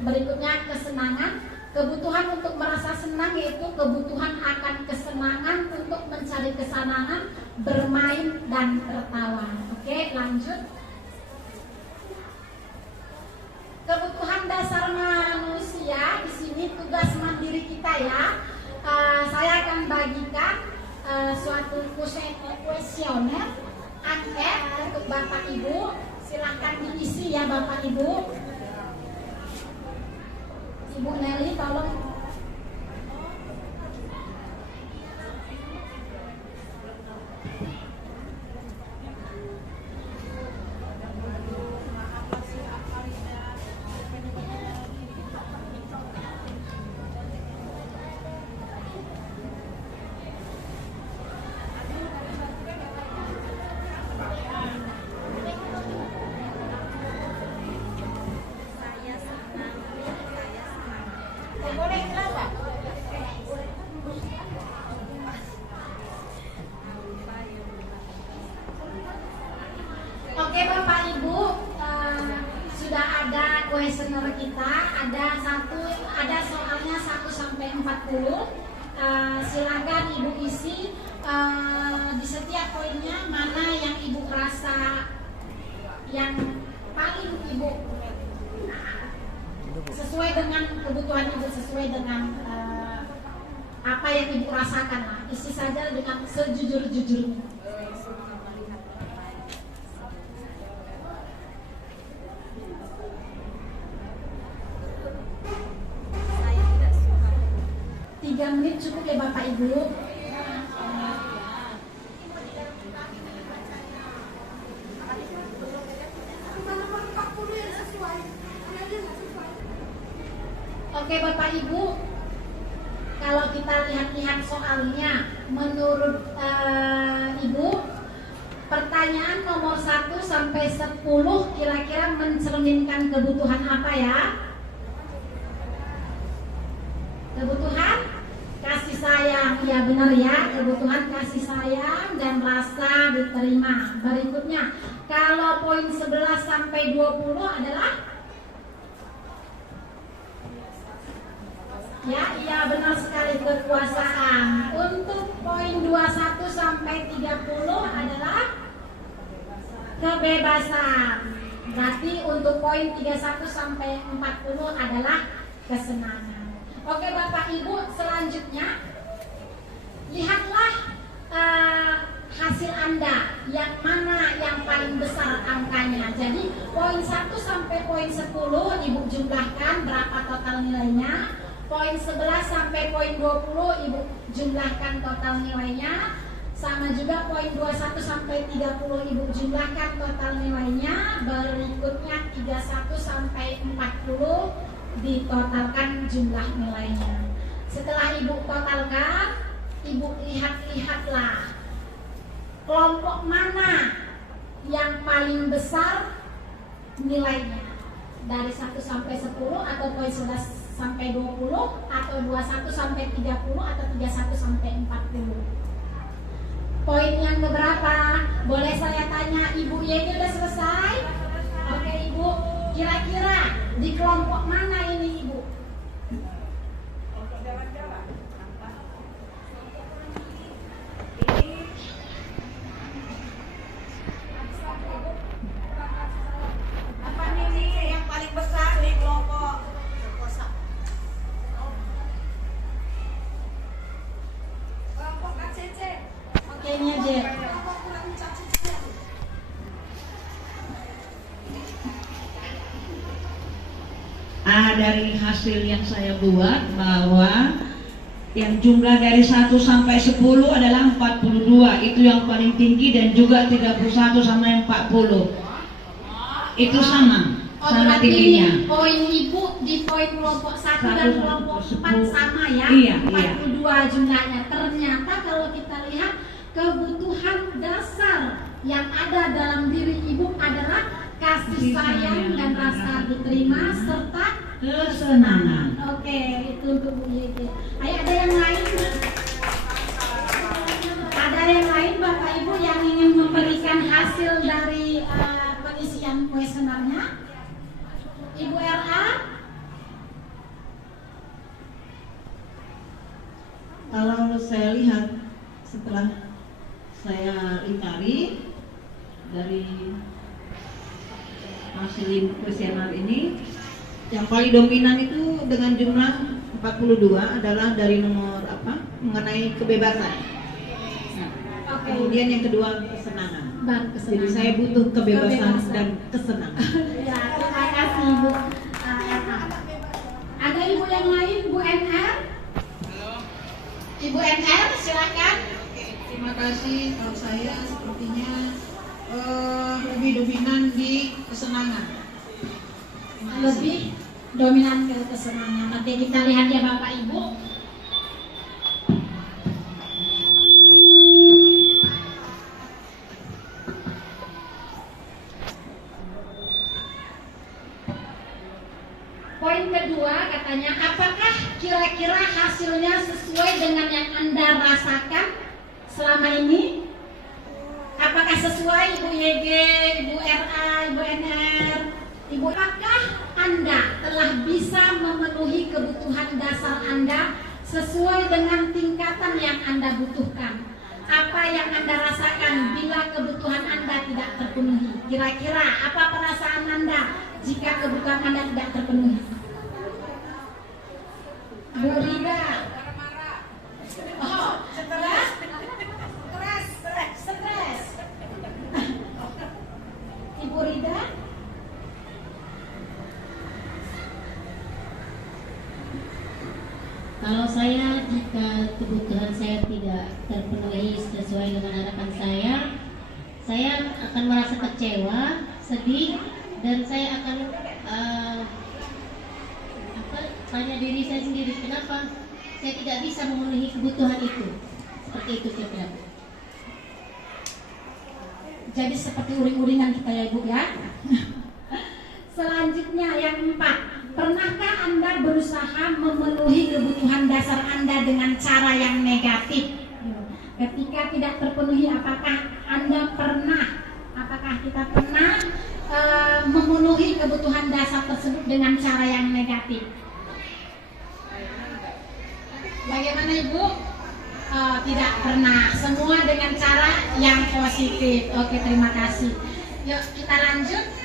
Berikutnya kesenangan, kebutuhan untuk merasa senang, yaitu kebutuhan akan kesenangan untuk mencari kesenangan, bermain, dan tertawa. Oke, lanjut. Kebutuhan dasar manusia di sini tugas mandiri kita ya. Saya akan bagikan suatu kuesioner angket untuk Bapak Ibu. Silahkan diisi ya Bapak Ibu. Ibu Nelly tolong. Oke Bapak Ibu, sudah ada kuesioner kita, ada soalnya 1 sampai 40. Silakan Ibu isi di setiap poinnya mana yang Ibu rasa yang paling Ibu sesuai dengan kebutuhan Ibu, sesuai dengan apa yang Ibu rasakan lah. Isi saja dengan sejujur-jujurnya. Menit cukup ya Bapak Ibu. Oke Bapak Ibu, kalau kita lihat-lihat soalnya, menurut Ibu, pertanyaan nomor 1 sampai 10 kira-kira mencerminkan kebutuhan apa ya? Kebutuhan kasih sayang, ya benar ya, kebutuhan kasih sayang dan rasa diterima. Berikutnya, kalau poin 11 sampai 20 adalah ya, iya benar sekali, kekuasaan. Untuk poin 21 sampai 30 adalah kebebasan. Berarti untuk poin 31 sampai 40 adalah kesenangan. Oke Bapak Ibu, selanjutnya lihatlah hasil Anda yang mana yang paling besar angkanya. Jadi poin 1 sampai poin 10 Ibu jumlahkan berapa total nilainya. Poin 11 sampai poin 20 Ibu jumlahkan total nilainya. Sama juga poin 21 sampai 30 Ibu jumlahkan total nilainya. Berikutnya 31 sampai 40 ditotalkan jumlah nilainya. Setelah Ibu totalkan, Ibu lihat-lihatlah kelompok mana yang paling besar nilainya, dari 1 sampai 10 atau poin 11 sampai 20 atau 21 sampai 30 atau 31 sampai 40. Poin yang keberapa? Boleh saya tanya Ibu Yeni udah selesai? Oke Ibu, kira-kira di kelompok mana ini Ibu? Apa nih yang paling besar di kelompok perkosa? Kelompok KCC. Oke nya J. Dari hasil yang saya buat bahwa yang jumlah dari 1 sampai 10 adalah 42, itu yang paling tinggi, dan juga 31 sama 40 itu sama tingginya. Poin Ibu di poin kelompok 1 dan kelompok 4 sama ya, iya, 42 jumlahnya. Ternyata kalau kita lihat kebutuhan dasar yang ada dalam diri Ibu adalah kasih sayang dan rasa diterima serta kesenangan. Oke, itu untuk Bu Yege. Ayo, ada yang lain? Ada yang lain Bapak Ibu yang ingin memberikan hasil dari pengisian kuesionernya? Ibu RA? Kalau saya lihat setelah saya lingkari dari hasil kuesioner ini, yang paling dominan itu dengan jumlah 42 adalah dari nomor apa? Mengenai kebebasan. Oke. Kemudian yang kedua kesenangan. Baru kesenangan. Jadi saya butuh kebebasan dan kesenangan. Ya, terima kasih Ibu RA. Ada Ibu yang lain, Bu NR? Halo. Ibu NR, silakan. Oke, terima kasih. Kalau saya sepertinya lebih dominan di kesenangan. Lebih dominan ke kesenangan. Nanti kita lihat ya Bapak Ibu. Poin kedua katanya, apakah kira-kira hasilnya sesuai dengan yang Anda rasakan selama ini? Apakah sesuai Ibu YG, Ibu RA, Ibu NR? Ibu, apakah Anda telah bisa memenuhi kebutuhan dasar Anda sesuai dengan tingkatan yang Anda butuhkan? Apa yang Anda rasakan bila kebutuhan Anda tidak terpenuhi? Kira-kira apa perasaan Anda jika kebutuhan Anda tidak terpenuhi? Bu Rida. Oh, stres. Ibu Rida. Kalau saya, jika kebutuhan saya tidak terpenuhi sesuai dengan harapan saya akan merasa kecewa, sedih, dan saya akan tanya diri saya sendiri, kenapa saya tidak bisa memenuhi kebutuhan itu. Seperti itu kira-kira. Jadi seperti uring-uringan kita ya Ibu ya. Selanjutnya yang 4. Pernahkah Anda berusaha memenuhi kebutuhan dasar Anda dengan cara yang negatif? Ketika tidak terpenuhi, apakah kita pernah memenuhi kebutuhan dasar tersebut dengan cara yang negatif? Bagaimana Ibu? Tidak pernah. Semua dengan cara yang positif. Oke, terima kasih. Yuk kita lanjut.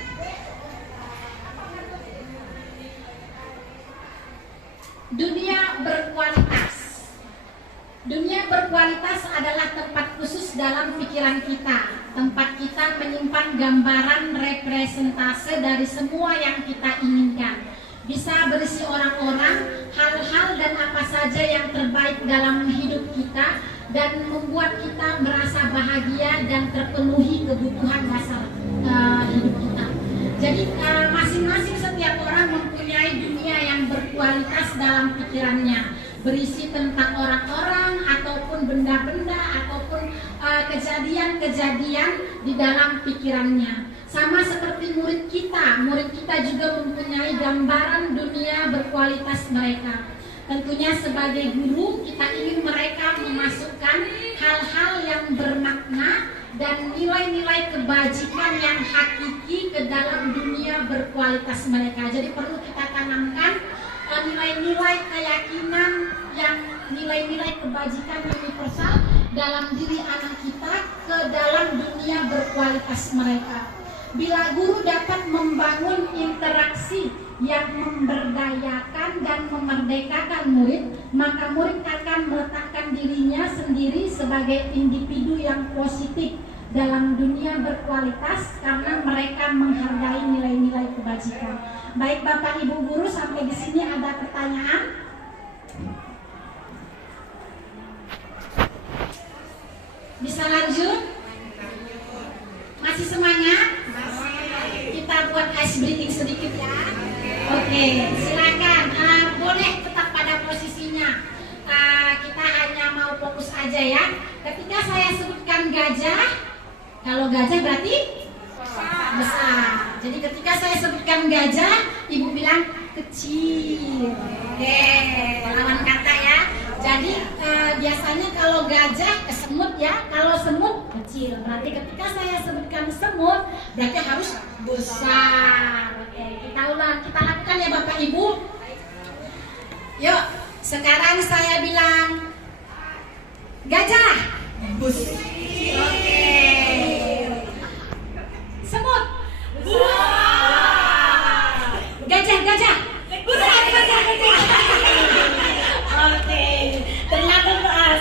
Dunia berkualitas. Dunia berkualitas adalah tempat khusus dalam pikiran kita. Tempat kita menyimpan gambaran representase dari semua yang kita inginkan. Bisa berisi orang-orang, hal-hal dan apa saja yang terbaik dalam hidup kita, dan membuat kita merasa bahagia dan terpenuhi kebutuhan dasar hidup kita. Jadi masing-masing setiap orang mempunyai dunia yang berkualitas dalam pikirannya, berisi tentang orang-orang ataupun benda-benda ataupun kejadian-kejadian di dalam pikirannya. Sama seperti murid kita murid kita juga mempunyai gambaran dunia berkualitas mereka. Tentunya sebagai guru kita ingin mereka memasukkan hal-hal yang bermakna dan nilai-nilai kebajikan yang hakiki ke dalam dunia berkualitas mereka. Jadi perlu kita tanamkan nilai-nilai keyakinan yang nilai-nilai kebajikan universal dalam diri anak kita ke dalam dunia berkualitas mereka. Bila guru dapat membangun interaksi yang memberdayakan dan memerdekakan murid, maka murid akan meletakkan dirinya sendiri sebagai individu yang positif dalam dunia berkualitas karena mereka menghargai nilai-nilai kebajikan. Baik Bapak Ibu guru, sampai di sini ada pertanyaan? Bisa lanjut? Masih semangat? Kita buat ice breathing sedikit ya. Oke, silakan. Boleh tetap pada posisinya. Kita hanya mau fokus aja ya. Ketika saya sebutkan gajah, kalau gajah berarti besar. Jadi ketika saya sebutkan gajah, ibu bilang kecil. Oke, lawan kata ya. Jadi biasanya kalau gajah semut ya, kalau semut kecil. Berarti ketika saya sebutkan semut, berarti harus besar. Oke, kita ulang, kita lakukan ya Bapak Ibu. Yuk, sekarang saya bilang gajah. Bus. Oke. Semut. Gajah, gajah. Oke, ternyata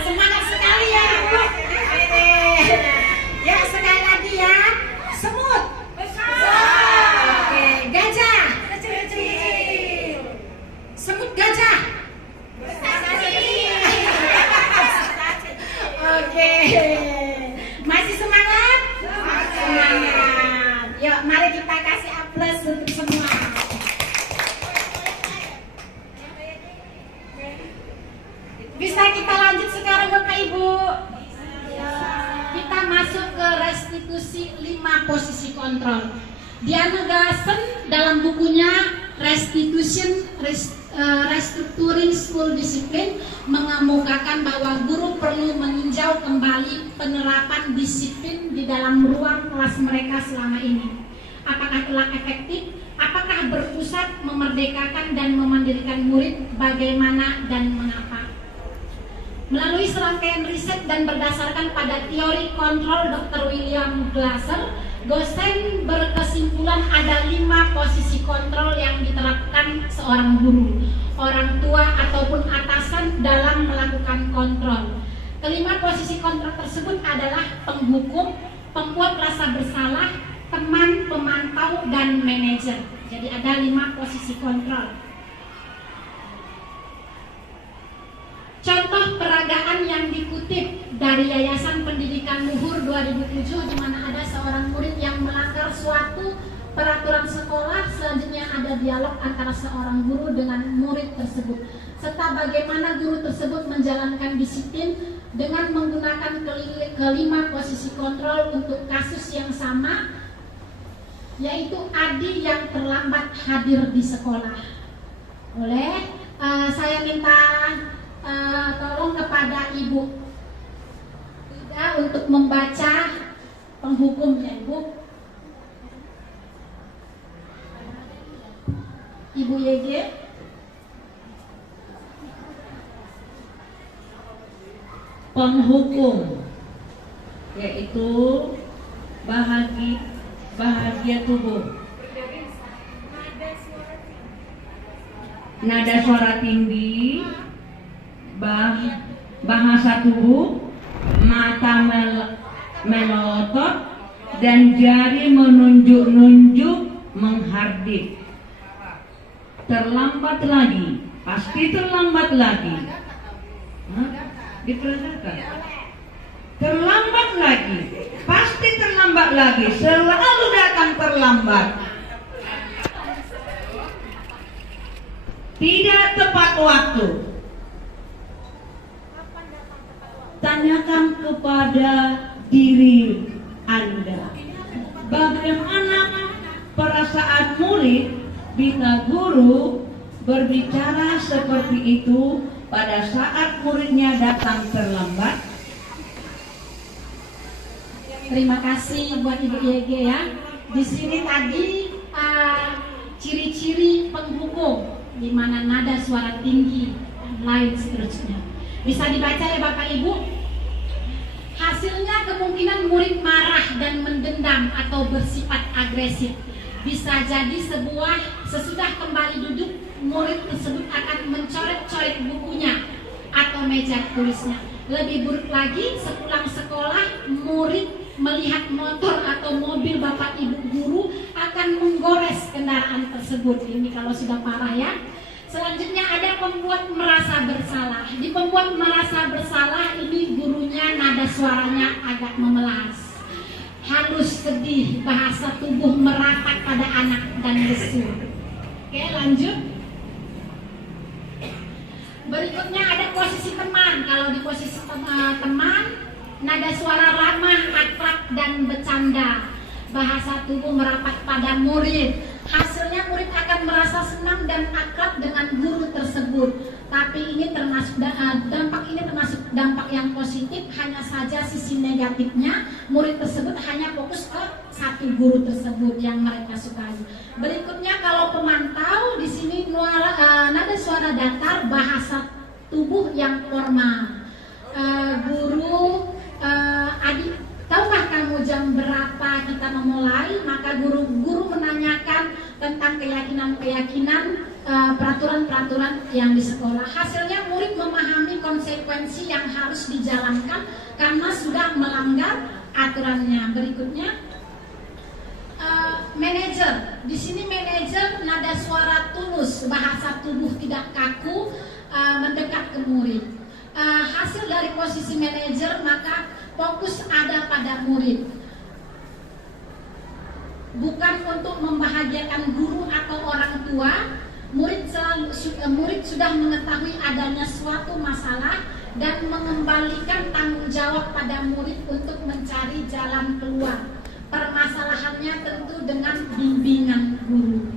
semangat sekali ya. Oke, ya sekali lagi ya. Semut. Oke, gajah. Semut gajah. Oke, masih semangat? Semangat. Yuk, mari kita kasih aplaus untuk semua. Bisa kita lanjut sekarang Bapak Ibu. Kita masuk ke restitusi 5 posisi kontrol. Diana Gassen dalam bukunya Restructuring School Discipline mengemukakan bahwa guru perlu meninjau kembali penerapan disiplin di dalam ruang kelas mereka selama ini. Apakah telah efektif? Apakah berpusat memerdekakan dan memandirikan murid? Bagaimana dan mengapa? Melalui serangkaian riset dan berdasarkan pada teori kontrol Dr. William Glasser, Gassen berkesimpulan ada 5 posisi kontrol yang diterapkan seorang guru, orang tua ataupun atasan dalam melakukan kontrol. Kelima posisi kontrol tersebut adalah penghukum, pembuat rasa bersalah, teman, pemantau, dan manajer. Jadi ada 5 posisi kontrol. Contoh peragaan yang dikutip dari Yayasan Pendidikan Luhur 2007, di mana ada seorang murid yang melanggar suatu peraturan sekolah. Selanjutnya ada dialog antara seorang guru dengan murid tersebut, serta bagaimana guru tersebut menjalankan disiplin dengan menggunakan kelima posisi kontrol untuk kasus yang sama, yaitu Adi yang terlambat hadir di sekolah. Boleh saya minta tolong kepada Ibu Ida untuk membaca penghukumnya, Ibu. Ibu YG. Penghukum yaitu bahagia tubuh, nada suara tinggi, bahasa tubuh, mata melotot, dan jari menunjuk-nunjuk menghardik. Terlambat lagi, pasti terlambat lagi. Diperhatikan. Terlambat lagi, pasti terlambat lagi, selalu datang terlambat. Tidak tepat waktu. Tanyakan kepada diri Anda, bagaimana perasaan perasaan murid bila guru berbicara seperti itu pada saat muridnya datang terlambat? Terima kasih buat Ibu YG ya. Di sini tadi ciri-ciri penghubung di mana nada suara tinggi dan lain seterusnya. Bisa dibaca ya Bapak Ibu. Hasilnya kemungkinan murid marah dan mendendam atau bersifat agresif. Bisa jadi sesudah kembali duduk, murid tersebut akan mencoret-coret bukunya atau meja tulisnya. Lebih buruk lagi, sepulang sekolah, murid melihat motor atau mobil Bapak Ibu guru akan menggores kendaraan tersebut. Ini kalau sudah parah ya. Selanjutnya ada pembuat merasa bersalah. Di pembuat merasa bersalah ini gurunya nada suaranya agak memelas, halus, sedih, bahasa tubuh merapat pada anak dan lesu. Oke, lanjut. Berikutnya ada posisi teman. Kalau di posisi teman, nada suara ramah, akrab dan bercanda. Bahasa tubuh merapat pada murid. Hasilnya murid akan merasa senang dan akrab dengan guru tersebut. Tapi ini termasuk dampak yang positif. Hanya saja sisi negatifnya, murid tersebut hanya fokus ke satu guru tersebut yang mereka sukai. Berikutnya kalau pemantau, di sini nada suara datar, bahasa tubuh yang formal. Guru, adik, tahukah kamu jam berapa kita memulai? Maka guru menanyakan tentang keyakinan-keyakinan, peraturan-peraturan yang di sekolah. Hasilnya murid memahami konsekuensi yang harus dijalankan karena sudah melanggar aturannya. Berikutnya manajer. Di sini manajer nada suara tulus, bahasa tubuh tidak kaku, mendekat ke murid. Hasil dari posisi manajer, maka fokus ada pada murid, bukan untuk membahagiakan guru atau orang tua. Murid sudah mengetahui adanya suatu masalah dan mengembalikan tanggung jawab pada murid untuk mencari jalan keluar permasalahannya, tentu dengan bimbingan guru.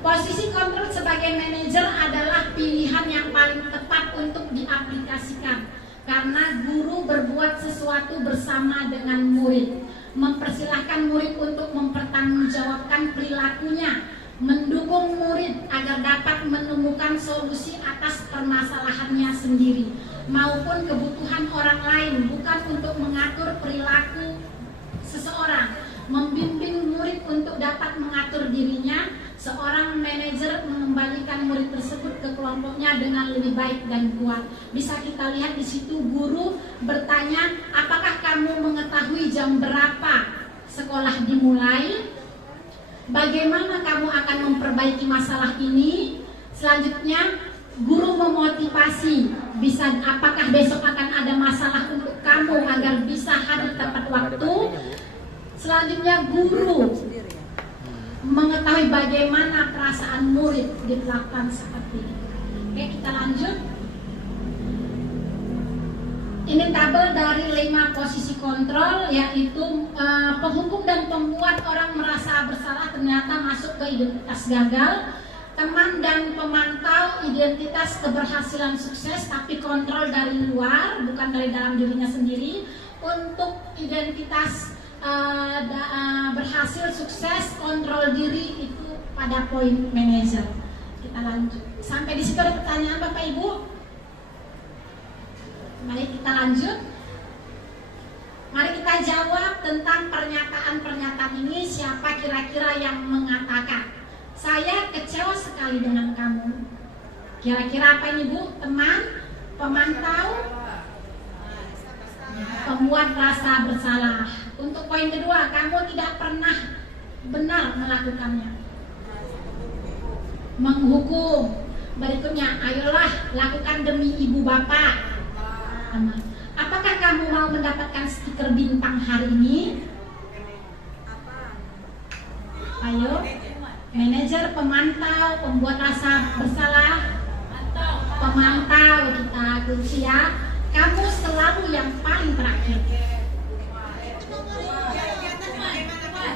Posisi kontrol sebagai manajer adalah pilihan yang paling tepat untuk diaplikasikan karena guru berbuat sesuatu bersama dengan murid, mempersilahkan murid untuk mempertanggungjawabkan perilakunya, mendukung murid agar dapat menemukan solusi atas permasalahannya sendiri maupun kebutuhan orang lain, bukan untuk mengatur perilaku seseorang, membimbing murid untuk dapat mengatur dirinya. Seorang manajer mengembalikan murid tersebut ke kelompoknya dengan lebih baik dan kuat. Bisa kita lihat di situ guru bertanya, apakah kamu mengetahui jam berapa sekolah dimulai? Bagaimana kamu akan memperbaiki masalah ini? Selanjutnya guru memotivasi, apakah besok akan ada masalah untuk kamu agar bisa hadir tepat waktu? Selanjutnya guru mengetahui bagaimana perasaan murid diperlakukan seperti ini. Oke, kita lanjut. Ini tabel dari 5 posisi kontrol, yaitu penghukum dan pembuat orang merasa bersalah ternyata masuk ke identitas gagal. Teman dan pemantau identitas keberhasilan sukses, tapi kontrol dari luar, bukan dari dalam dirinya sendiri. Untuk identitas berhasil sukses, kontrol diri itu pada poin manajer. Kita lanjut. Sampai di situ ada pertanyaan Bapak Ibu? Mari kita lanjut. Mari kita jawab tentang pernyataan-pernyataan ini. Siapa kira-kira yang mengatakan, saya kecewa sekali dengan kamu? Kira-kira apa ini Bu? Teman, pemantau, pembuat rasa bersalah. Untuk poin kedua, kamu tidak pernah benar melakukannya. Menghukum. Berikutnya, ayolah lakukan demi ibu bapak. Apakah kamu mau mendapatkan stiker bintang hari ini? Ayo, manajer, pemantau, pembuat rasa bersalah, pemantau, kita kunci ya. Kamu selalu yang paling terakhir.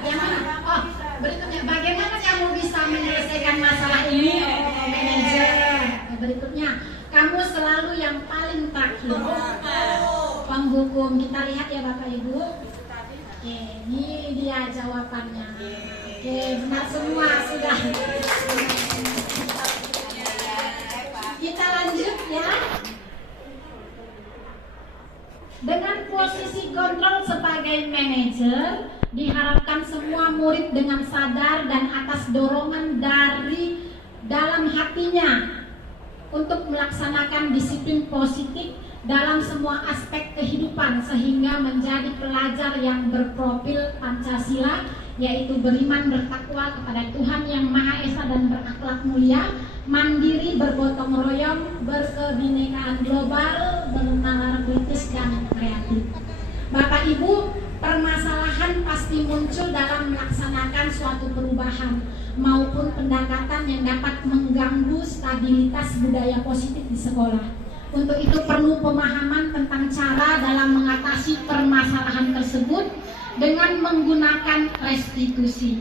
Yang mana? Oh, Berikutnya, bagaimana kamu bisa menyelesaikan masalah ini? Oh, manajer. Berikutnya, kamu selalu yang paling terakhir. Penghukum. Kita lihat ya Bapak Ibu. Oke, ini dia jawabannya. Oke, benar semua sudah. Kita lanjut ya. Dengan posisi kontrol sebagai manajer, diharapkan semua murid dengan sadar dan atas dorongan dari dalam hatinya untuk melaksanakan disiplin positif dalam semua aspek kehidupan sehingga menjadi pelajar yang berprofil Pancasila, yaitu beriman bertakwa kepada Tuhan Yang Maha Esa dan berakhlak mulia, mandiri, bergotong royong, berkebinekaan global, bernalar kritis dan kreatif. Bapak Ibu, permasalahan pasti muncul dalam melaksanakan suatu perubahan maupun pendekatan yang dapat mengganggu stabilitas budaya positif di sekolah. Untuk itu perlu pemahaman tentang cara dalam mengatasi permasalahan tersebut dengan menggunakan restitusi.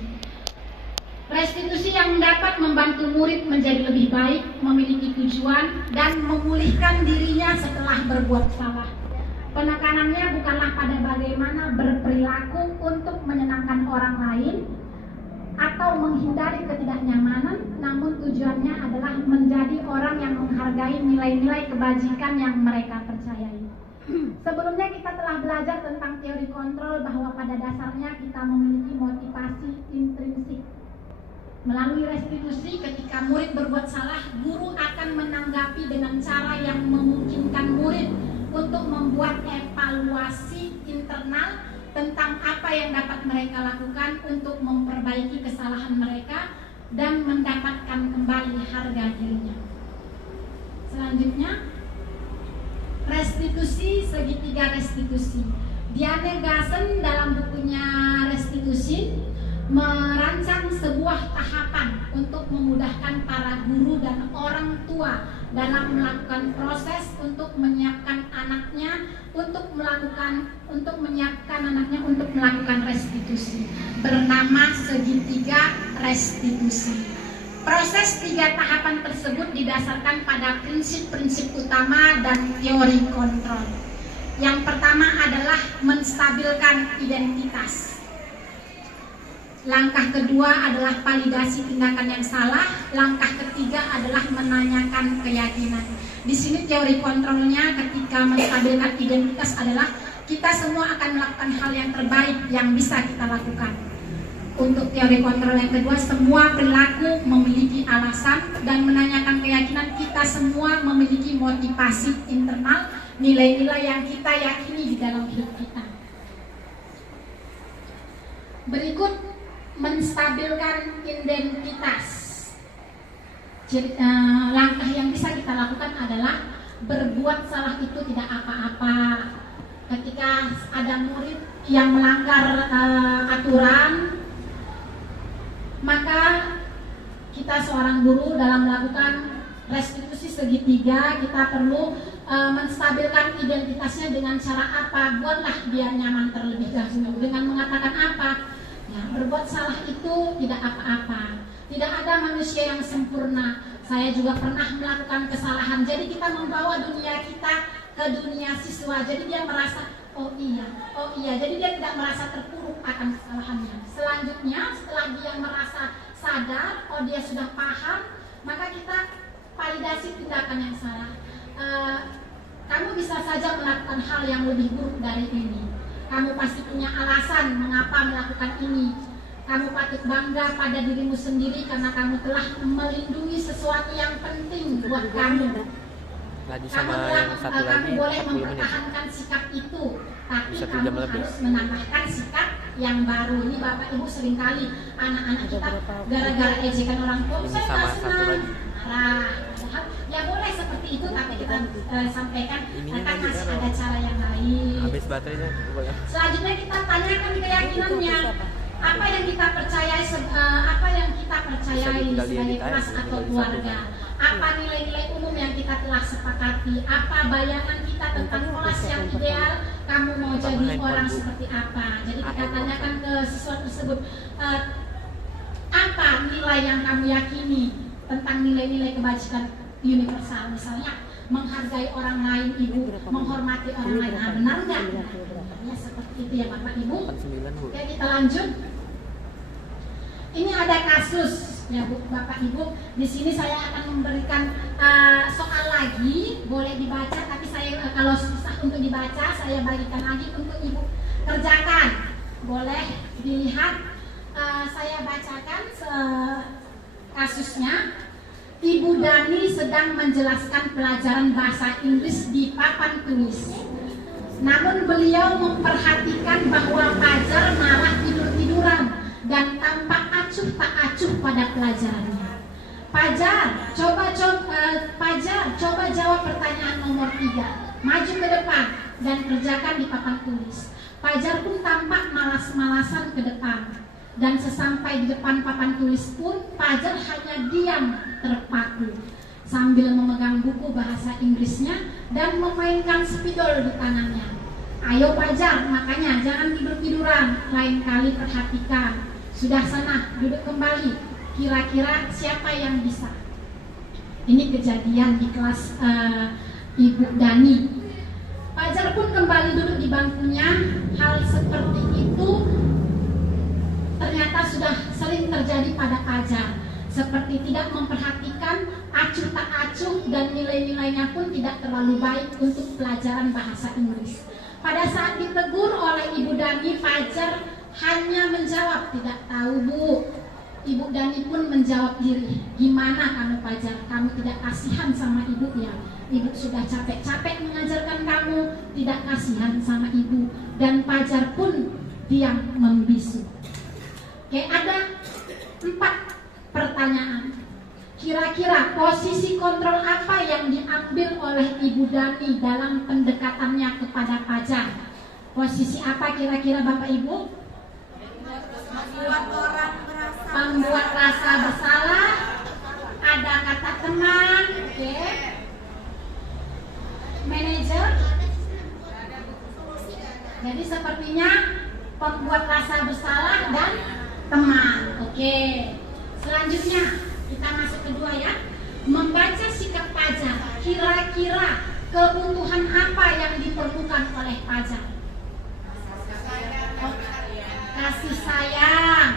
Restitusi yang dapat membantu murid menjadi lebih baik, memiliki tujuan, dan memulihkan dirinya setelah berbuat salah. Penekanannya bukanlah pada bagaimana berperilaku untuk menyenangkan orang lain atau menghindari ketidaknyamanan, namun tujuannya adalah menjadi orang yang menghargai nilai-nilai kebajikan yang mereka percayai. Sebelumnya kita telah belajar tentang teori kontrol bahwa pada dasarnya kita memiliki motivasi intrinsik. Melalui restitusi, ketika murid berbuat salah, guru akan menanggapi dengan cara yang memungkinkan murid untuk membuat evaluasi internal tentang apa yang dapat mereka lakukan untuk memperbaiki kesalahan mereka dan mendapatkan kembali harga dirinya. Selanjutnya, restitusi segitiga restitusi. Diane Gassen dalam bukunya Restitusi merancang sebuah tahapan untuk memudahkan para guru dan orang tua dalam melakukan proses untuk menyiapkan anaknya untuk melakukan restitusi, bernama segitiga restitusi. Proses 3 tahapan tersebut didasarkan pada prinsip-prinsip utama dan teori kontrol. Yang pertama adalah menstabilkan identitas. Langkah kedua adalah validasi tindakan yang salah. Langkah ketiga adalah menanyakan keyakinan. Di sini teori kontrolnya ketika menstabilkan identitas adalah kita semua akan melakukan hal yang terbaik yang bisa kita lakukan. Untuk teori kontrol yang kedua, semua perilaku memiliki alasan, dan menanyakan keyakinan, kita semua memiliki motivasi internal, nilai-nilai yang kita yakini di dalam hidup kita. Berikut menstabilkan identitas. Langkah yang bisa kita lakukan adalah berbuat salah itu tidak apa-apa. Ketika ada murid yang melanggar aturan, maka kita seorang guru dalam melakukan restitusi segitiga, kita perlu menstabilkan identitasnya dengan cara apa? Buatlah dia nyaman terlebih dahulu dengan mengatakan apa? Ya, berbuat salah itu tidak apa-apa. Tidak ada manusia yang sempurna. Saya juga pernah melakukan kesalahan. Jadi kita membawa dunia kita ke dunia siswa. Jadi dia merasa, oh iya. Jadi dia tidak merasa terpuruk akan kesalahannya. Selanjutnya, setelah dia merasa sadar, oh dia sudah paham, maka kita validasi tindakan yang salah. Kamu bisa saja melakukan hal yang lebih buruk dari ini. Kamu pasti punya alasan mengapa melakukan ini. Kamu patut bangga pada dirimu sendiri karena kamu telah melindungi sesuatu yang penting buat kamu. Kamu boleh mempertahankan sikap itu, tapi kamu harus menambahkan sikap yang baru. Ini Bapak Ibu seringkali anak-anak kita gara-gara ejekan orang tua, saya nggak senang, marah. Ya boleh seperti itu, tapi kita sampaikan kan masih ada cara yang lain. Habis baterainya. Selanjutnya kita tanyakan keyakinannya. Apa yang kita percayai sebagai kelas atau keluarga? Apa nilai-nilai umum yang kita telah sepakati? Apa bayangan kita tentang kelas yang ideal? Kamu mau jadi orang seperti apa? Jadi kita tanyakan ke siswa tersebut. apa nilai yang kamu yakini tentang nilai-nilai kebajikan universal? Misalnya menghargai orang lain, Ibu, menghormati orang lain. Nah, benar nggak? Ya, seperti itu ya Bapak Ibu. Oke, kita lanjut. Ini ada kasus ya Bu, Bapak Ibu. Di sini saya akan memberikan soal lagi, boleh dibaca, tapi saya kalau susah untuk dibaca, saya bagikan lagi untuk Ibu kerjakan. Boleh dilihat, saya bacakan kasusnya. Ibu Dani sedang menjelaskan pelajaran bahasa Inggris di papan tulis. Namun beliau memperhatikan bahwa Fajar malah tidur-tiduran dan tampak acuh tak acuh pada pelajarannya. Fajar, coba jawab pertanyaan nomor 3. Maju ke depan dan kerjakan di papan tulis. Fajar pun tampak malas-malasan ke depan. Dan sesampai di depan papan tulis pun, Fajar hanya diam terpaku sambil memegang buku bahasa Inggrisnya dan memainkan spidol di tangannya. Ayo Fajar, makanya jangan tidur-tiduran, lain kali perhatikan. Sudah sana, duduk kembali. Kira-kira siapa yang bisa? Ini kejadian di kelas Ibu Dani. Fajar pun kembali duduk di bangkunya. Hal seperti itu ternyata sudah sering terjadi pada Fajar, seperti tidak memperhatikan, acuh tak acuh, dan nilai-nilainya pun tidak terlalu baik untuk pelajaran bahasa Inggris. Pada saat ditegur oleh Ibu Dani, Fajar hanya menjawab, tidak tahu Bu. Ibu Dani pun menjawab diri, gimana kamu Fajar, kamu tidak kasihan sama ibu ya? Ibu sudah capek-capek mengajarkan kamu, tidak kasihan sama ibu. Dan Fajar pun diam membisu. Oke, ada 4 pertanyaan. Kira-kira posisi kontrol apa yang diambil oleh Ibu Dani dalam pendekatannya kepada Fajar? Posisi apa kira-kira Bapak Ibu? Membuat rasa bersalah. Ada kata teman, oke. Manajer. Jadi sepertinya pembuat rasa bersalah dan teman. Oke. Selanjutnya kita masuk kedua ya. Membaca sikap Fajar. Kira-kira kebutuhan apa yang diperlukan oleh Fajar? Kasih sayang.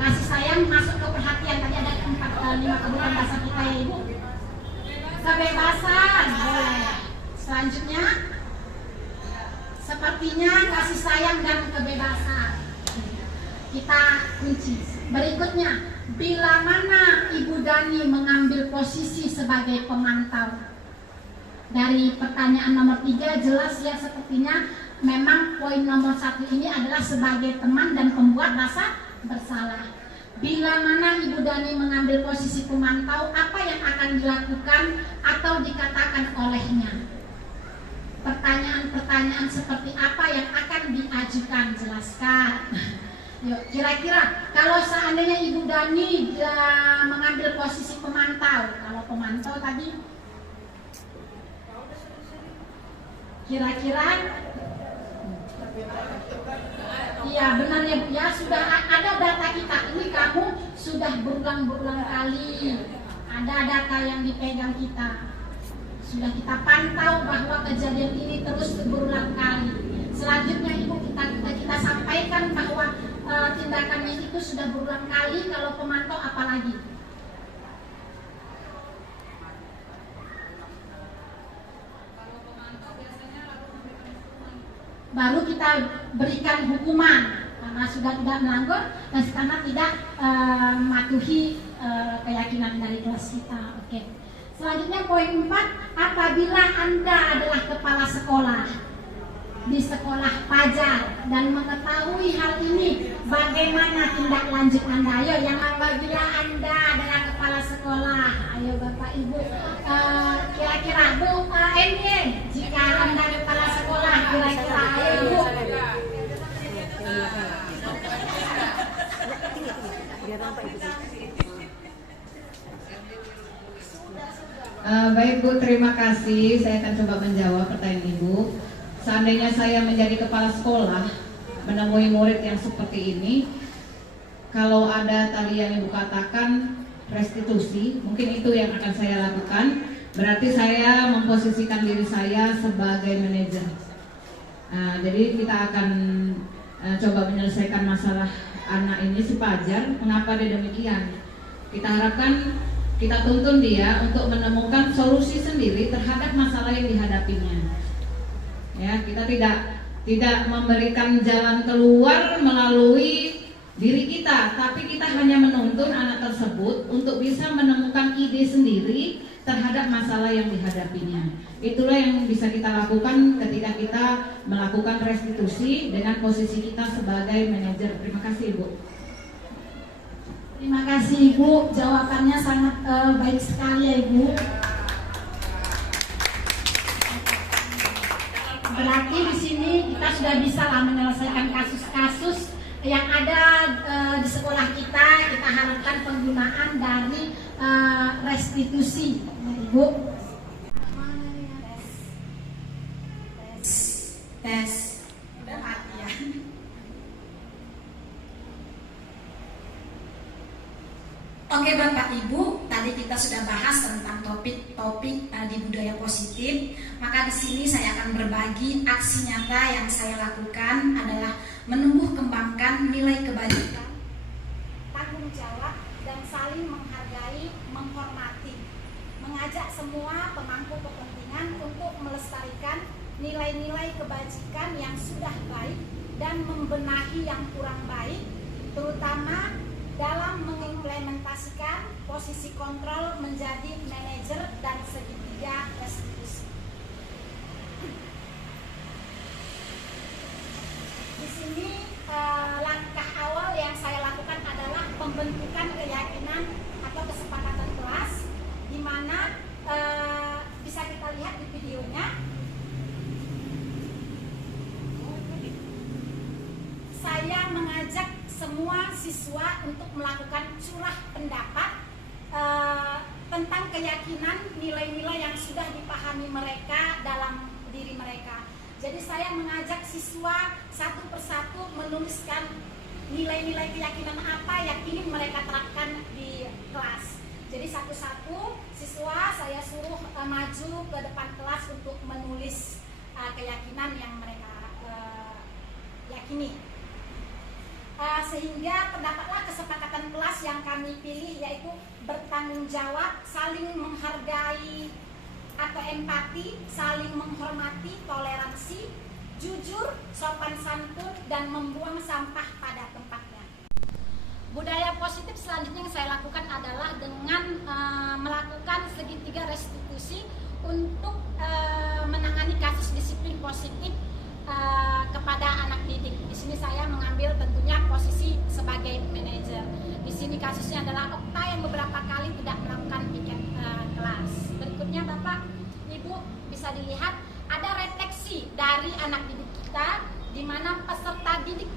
Kasih sayang masuk ke perhatian. Tadi ada 5 kebutuhan dasar kita ya Ibu. Kebebasan. Boleh. Selanjutnya sepertinya kasih sayang dan kebebasan. Kita kunci. Berikutnya, bila mana Ibu Dani mengambil posisi sebagai pemantau? Dari pertanyaan nomor 3 jelas ya, sepertinya memang poin nomor 1 ini adalah sebagai teman dan pembuat rasa bersalah. Bila mana Ibu Dani mengambil posisi pemantau, apa yang akan dilakukan atau dikatakan olehnya? Pertanyaan-pertanyaan seperti apa yang akan diajukan? Jelaskan. Yuk, kira-kira kalau seandainya Ibu Dani mengambil posisi pemantau, kalau pemantau tadi, kira-kira, iya benar ya Bu ya, sudah ada data kita. Ini kamu sudah berulang-ulang kali ada data yang dipegang kita. Sudah kita pantau bahwa kejadian ini terus berulang kali. Selanjutnya Ibu kita sampaikan bahwa tindakannya itu sudah berulang kali. Kalau pemantau apalagi? Baru kita berikan hukuman karena sudah tidak melanggar dan karena tidak mematuhi keyakinan dari kelas kita. Oke. Selanjutnya poin 4, apabila Anda adalah kepala sekolah di sekolah Fajar dan mengetahui hal ini, bagaimana tindak lanjut Anda? Ayo, yang apabila Anda adalah kepala sekolah, ayo Bapak Ibu, kira-kira Bu Enien, jika Anda kepala sekolah, kira-kira ayo Bu. Baik Bu, terima kasih. Saya akan coba menjawab pertanyaan Ibu. Seandainya saya menjadi kepala sekolah, menemui murid yang seperti ini, kalau ada tadi yang Ibu katakan restitusi, mungkin itu yang akan saya lakukan. Berarti saya memposisikan diri saya sebagai manajer. Jadi kita akan coba menyelesaikan masalah anak ini si Fajar. Mengapa dia demikian? Kita harapkan, kita tuntun dia untuk menemukan solusi sendiri terhadap masalah yang dihadapinya. Ya, kita tidak memberikan jalan keluar melalui diri kita, tapi kita hanya menuntun anak tersebut untuk bisa menemukan ide sendiri terhadap masalah yang dihadapinya. Itulah yang bisa kita lakukan ketika kita melakukan restitusi dengan posisi kita sebagai manajer. Terima kasih, Ibu. Terima kasih Ibu, jawabannya sangat baik sekali ya Ibu. Berarti di sini kita sudah bisa lah menyelesaikan kasus-kasus yang ada di sekolah kita. Kita harapkan penggunaan dari restitusi, Ibu. Tes. Udah mati ya. Oke Bapak Ibu, tadi kita sudah bahas tentang topik-topik di budaya positif. Maka di sini saya akan berbagi aksi nyata yang saya lakukan adalah menumbuh kembangkan nilai kebajikan, tanggung jawab, dan saling menghargai, menghormati. Mengajak semua pemangku kepentingan untuk melestarikan nilai-nilai kebajikan yang sudah baik dan membenahi yang kurang baik, terutama dalam mengimplementasikan posisi kontrol menjadi manajer dan segitiga restitusi. Di sini langkah awal yang saya lakukan adalah pembentukan keyakinan atau kesepakatan kelas, di mana bisa kita lihat di videonya. Saya mengajak semua siswa untuk melakukan curah pendapat tentang keyakinan nilai-nilai yang sudah dipahami mereka dalam diri mereka. Jadi saya mengajak siswa satu persatu menuliskan nilai-nilai keyakinan apa yang ingin mereka terapkan di kelas. Jadi satu-satu siswa saya suruh maju ke depan kelas untuk menulis keyakinan yang mereka yakini. Sehingga terdapatlah kesepakatan kelas yang kami pilih, yaitu bertanggung jawab, saling menghargai atau empati, saling menghormati, toleransi, jujur, sopan santun, dan membuang sampah pada tempatnya. Budaya positif selanjutnya yang saya lakukan adalah dengan melakukan segitiga restitusi untuk menangani kasus disiplin positif kepada anak didik. Di sini saya mengambil tentunya posisi sebagai manajer. Di sini kasusnya adalah Okta yang beberapa kali tidak melakukan piket kelas. Berikutnya Bapak, Ibu bisa dilihat ada refleksi dari anak didik kita, di mana peserta didik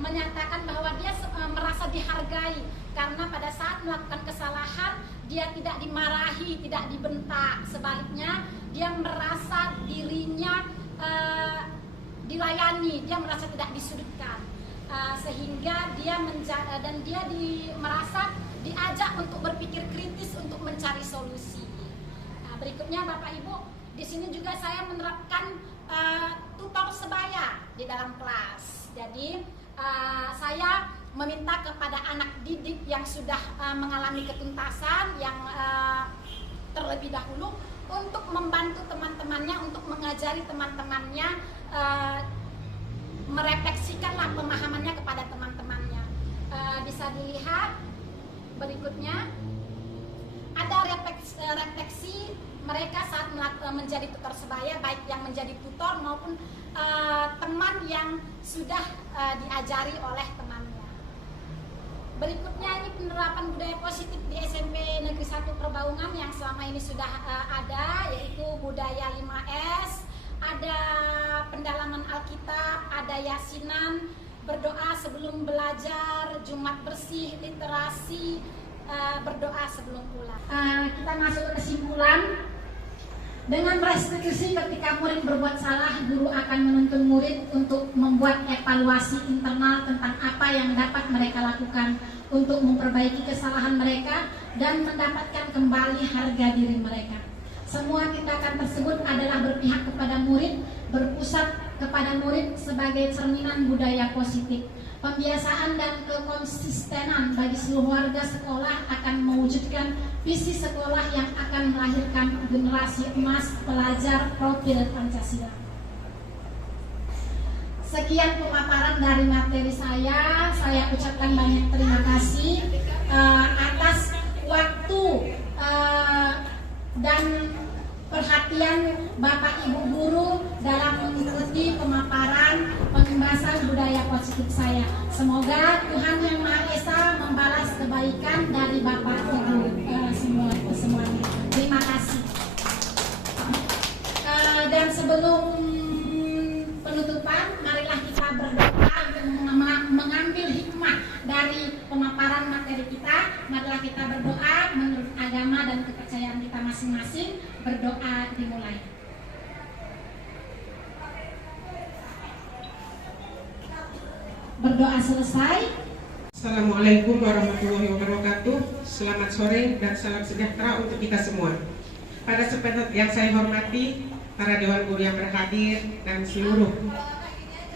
menyatakan bahwa dia merasa dihargai karena pada saat melakukan kesalahan dia tidak dimarahi, tidak dibentak. Sebaliknya dia merasa dirinya dilayani, dia merasa tidak disudutkan, sehingga dia merasa diajak untuk berpikir kritis untuk mencari solusi. Berikutnya Bapak Ibu, di sini juga saya menerapkan tutor sebaya di dalam kelas. Jadi saya meminta kepada anak didik yang sudah mengalami ketuntasan yang terlebih dahulu untuk membantu teman-temannya, untuk mengajari teman-temannya, merefleksikanlah pemahamannya kepada teman-temannya. Bisa dilihat berikutnya ada refleksi mereka saat menjadi tutor sebaya, baik yang menjadi tutor maupun teman yang sudah diajari oleh temannya. Berikutnya ini penerapan budaya positif di SMP Negeri 1 Perbaungan yang selama ini sudah ada, yaitu budaya 5S, ada pendalaman Alkitab, ada yasinan, berdoa sebelum belajar, Jumat bersih, literasi, berdoa sebelum pulang. Kita masuk ke kesimpulan. Dengan restitusi, ketika murid berbuat salah, guru akan menuntun murid untuk membuat evaluasi internal tentang apa yang dapat mereka lakukan untuk memperbaiki kesalahan mereka dan mendapatkan kembali harga diri mereka. Semua tindakan tersebut adalah berpihak kepada murid, berpusat kepada murid sebagai cerminan budaya positif. Pembiasaan dan kekonsistenan bagi seluruh warga sekolah akan mewujudkan visi sekolah yang akan melahirkan generasi emas pelajar profil Pancasila. Sekian pemaparan dari materi saya ucapkan banyak terima kasih atas waktu dan perhatian Bapak Ibu guru dalam mengikuti pemaparan pembahasan budaya positif saya. Semoga Tuhan Yang Maha Esa membalas kebaikan dari Bapak Ibu semuanya. Terima kasih. Dan sebelum penutupan, marilah kita berdoa untuk mengambil hikmah dari pemaparan materi kita. Marilah kita berdoa menurut agama dan kepercayaan kita masing-masing. Berdoa dimulai. Berdoa selesai. Assalamualaikum warahmatullahi wabarakatuh. Selamat sore dan salam sejahtera untuk kita semua. Pada kesempatan yang saya hormati, para dewan guru yang berhadir dan seluruh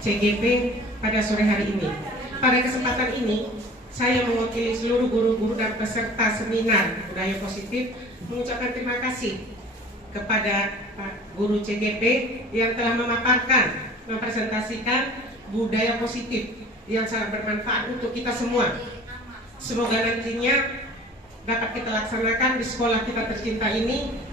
CGP pada sore hari ini. Pada kesempatan ini, saya mewakili seluruh guru-guru dan peserta seminar budaya positif mengucapkan terima kasih kepada Pak Guru CGP yang telah memaparkan, mempresentasikan budaya positif yang sangat bermanfaat untuk kita semua. Semoga nantinya dapat kita laksanakan di sekolah kita tercinta ini.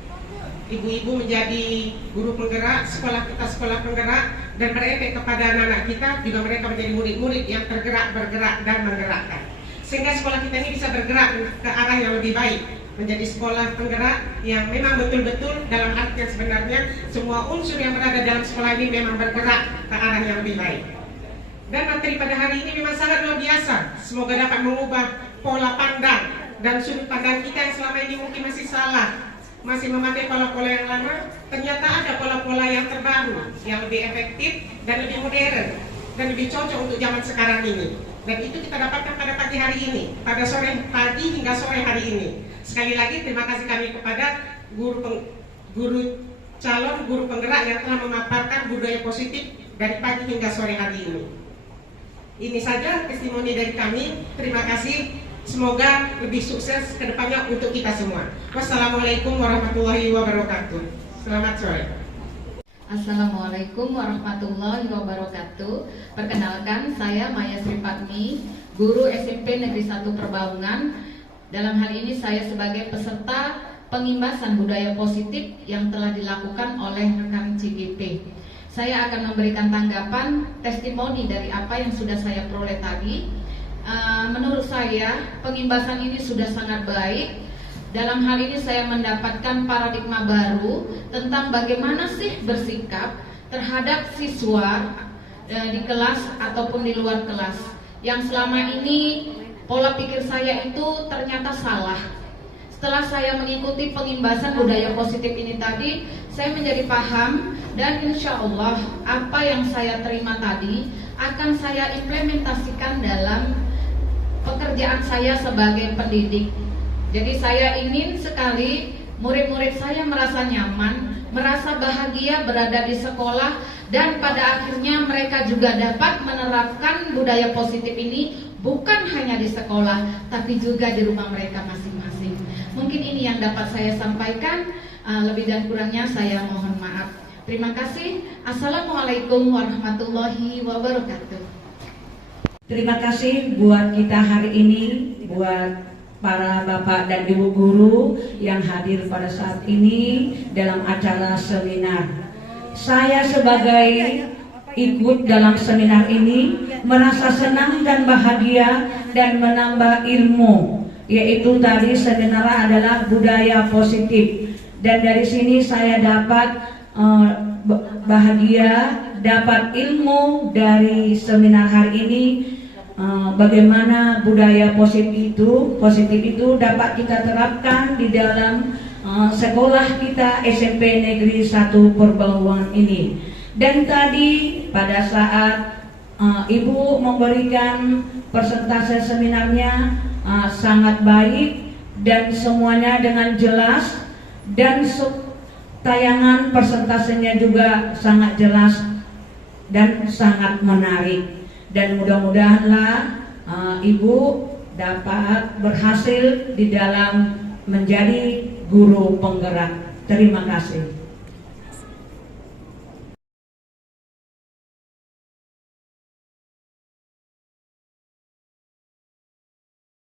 Ibu-ibu menjadi guru penggerak, sekolah kita sekolah penggerak, dan berefek kepada anak-anak kita, juga mereka menjadi murid-murid yang tergerak, bergerak, dan menggerakkan. Sehingga sekolah kita ini bisa bergerak ke arah yang lebih baik, menjadi sekolah penggerak yang memang betul-betul dalam arti yang sebenarnya semua unsur yang berada dalam sekolah ini memang bergerak ke arah yang lebih baik. Dan materi pada hari ini memang sangat luar biasa. Semoga dapat mengubah pola pandang dan sudut pandang kita yang selama ini mungkin masih salah, masih memakai pola-pola yang lama. Ternyata ada pola-pola yang terbaru, yang lebih efektif dan lebih modern dan lebih cocok untuk zaman sekarang ini. Dan itu kita dapatkan pada pagi hari ini, pada sore pagi hingga sore hari ini. Sekali lagi terima kasih kami kepada calon guru penggerak yang telah memaparkan budaya positif dari pagi hingga sore hari ini. Ini saja testimoni dari kami. Terima kasih. Semoga lebih sukses ke depannya untuk kita semua. Wassalamualaikum warahmatullahi wabarakatuh. Selamat sore. Assalamualaikum warahmatullahi wabarakatuh. Perkenalkan, saya Maya Sri Fatmi, guru SMP Negeri 1 Perbaungan. Dalam hal ini saya sebagai peserta pengimbasan budaya positif yang telah dilakukan oleh rekan CGP. Saya akan memberikan tanggapan testimoni dari apa yang sudah saya peroleh tadi. Menurut saya pengimbasan ini sudah sangat baik. Dalam hal ini saya mendapatkan paradigma baru tentang bagaimana sih bersikap terhadap siswa di kelas ataupun di luar kelas. Yang selama ini pola pikir saya itu ternyata salah. Setelah saya mengikuti pengimbasan budaya positif ini tadi, saya menjadi paham dan insya Allah apa yang saya terima tadi akan saya implementasikan dalam pekerjaan saya sebagai pendidik. Jadi saya ingin sekali murid-murid saya merasa nyaman, merasa bahagia berada di sekolah, dan pada akhirnya mereka juga dapat menerapkan budaya positif ini bukan hanya di sekolah, tapi juga di rumah mereka masing-masing. Mungkin ini yang dapat saya sampaikan, lebih dan kurangnya saya mohon maaf. Terima kasih. Assalamualaikum warahmatullahi wabarakatuh. Terima kasih buat kita hari ini, buat para bapak dan ibu guru yang hadir pada saat ini dalam acara seminar. Saya sebagai ikut dalam seminar ini merasa senang dan bahagia dan menambah ilmu, yaitu tadi seminar adalah budaya positif, dan dari sini saya dapat bahagia, dapat ilmu dari seminar hari ini. Bagaimana budaya positif itu dapat kita terapkan di dalam sekolah kita SMP Negeri 1 Perbaungan ini. Dan tadi pada saat Ibu memberikan persentase seminarnya sangat baik dan semuanya dengan jelas, dan tayangan persentasenya juga sangat jelas dan sangat menarik. Dan mudah-mudahanlah Ibu dapat berhasil di dalam menjadi guru penggerak. Terima kasih.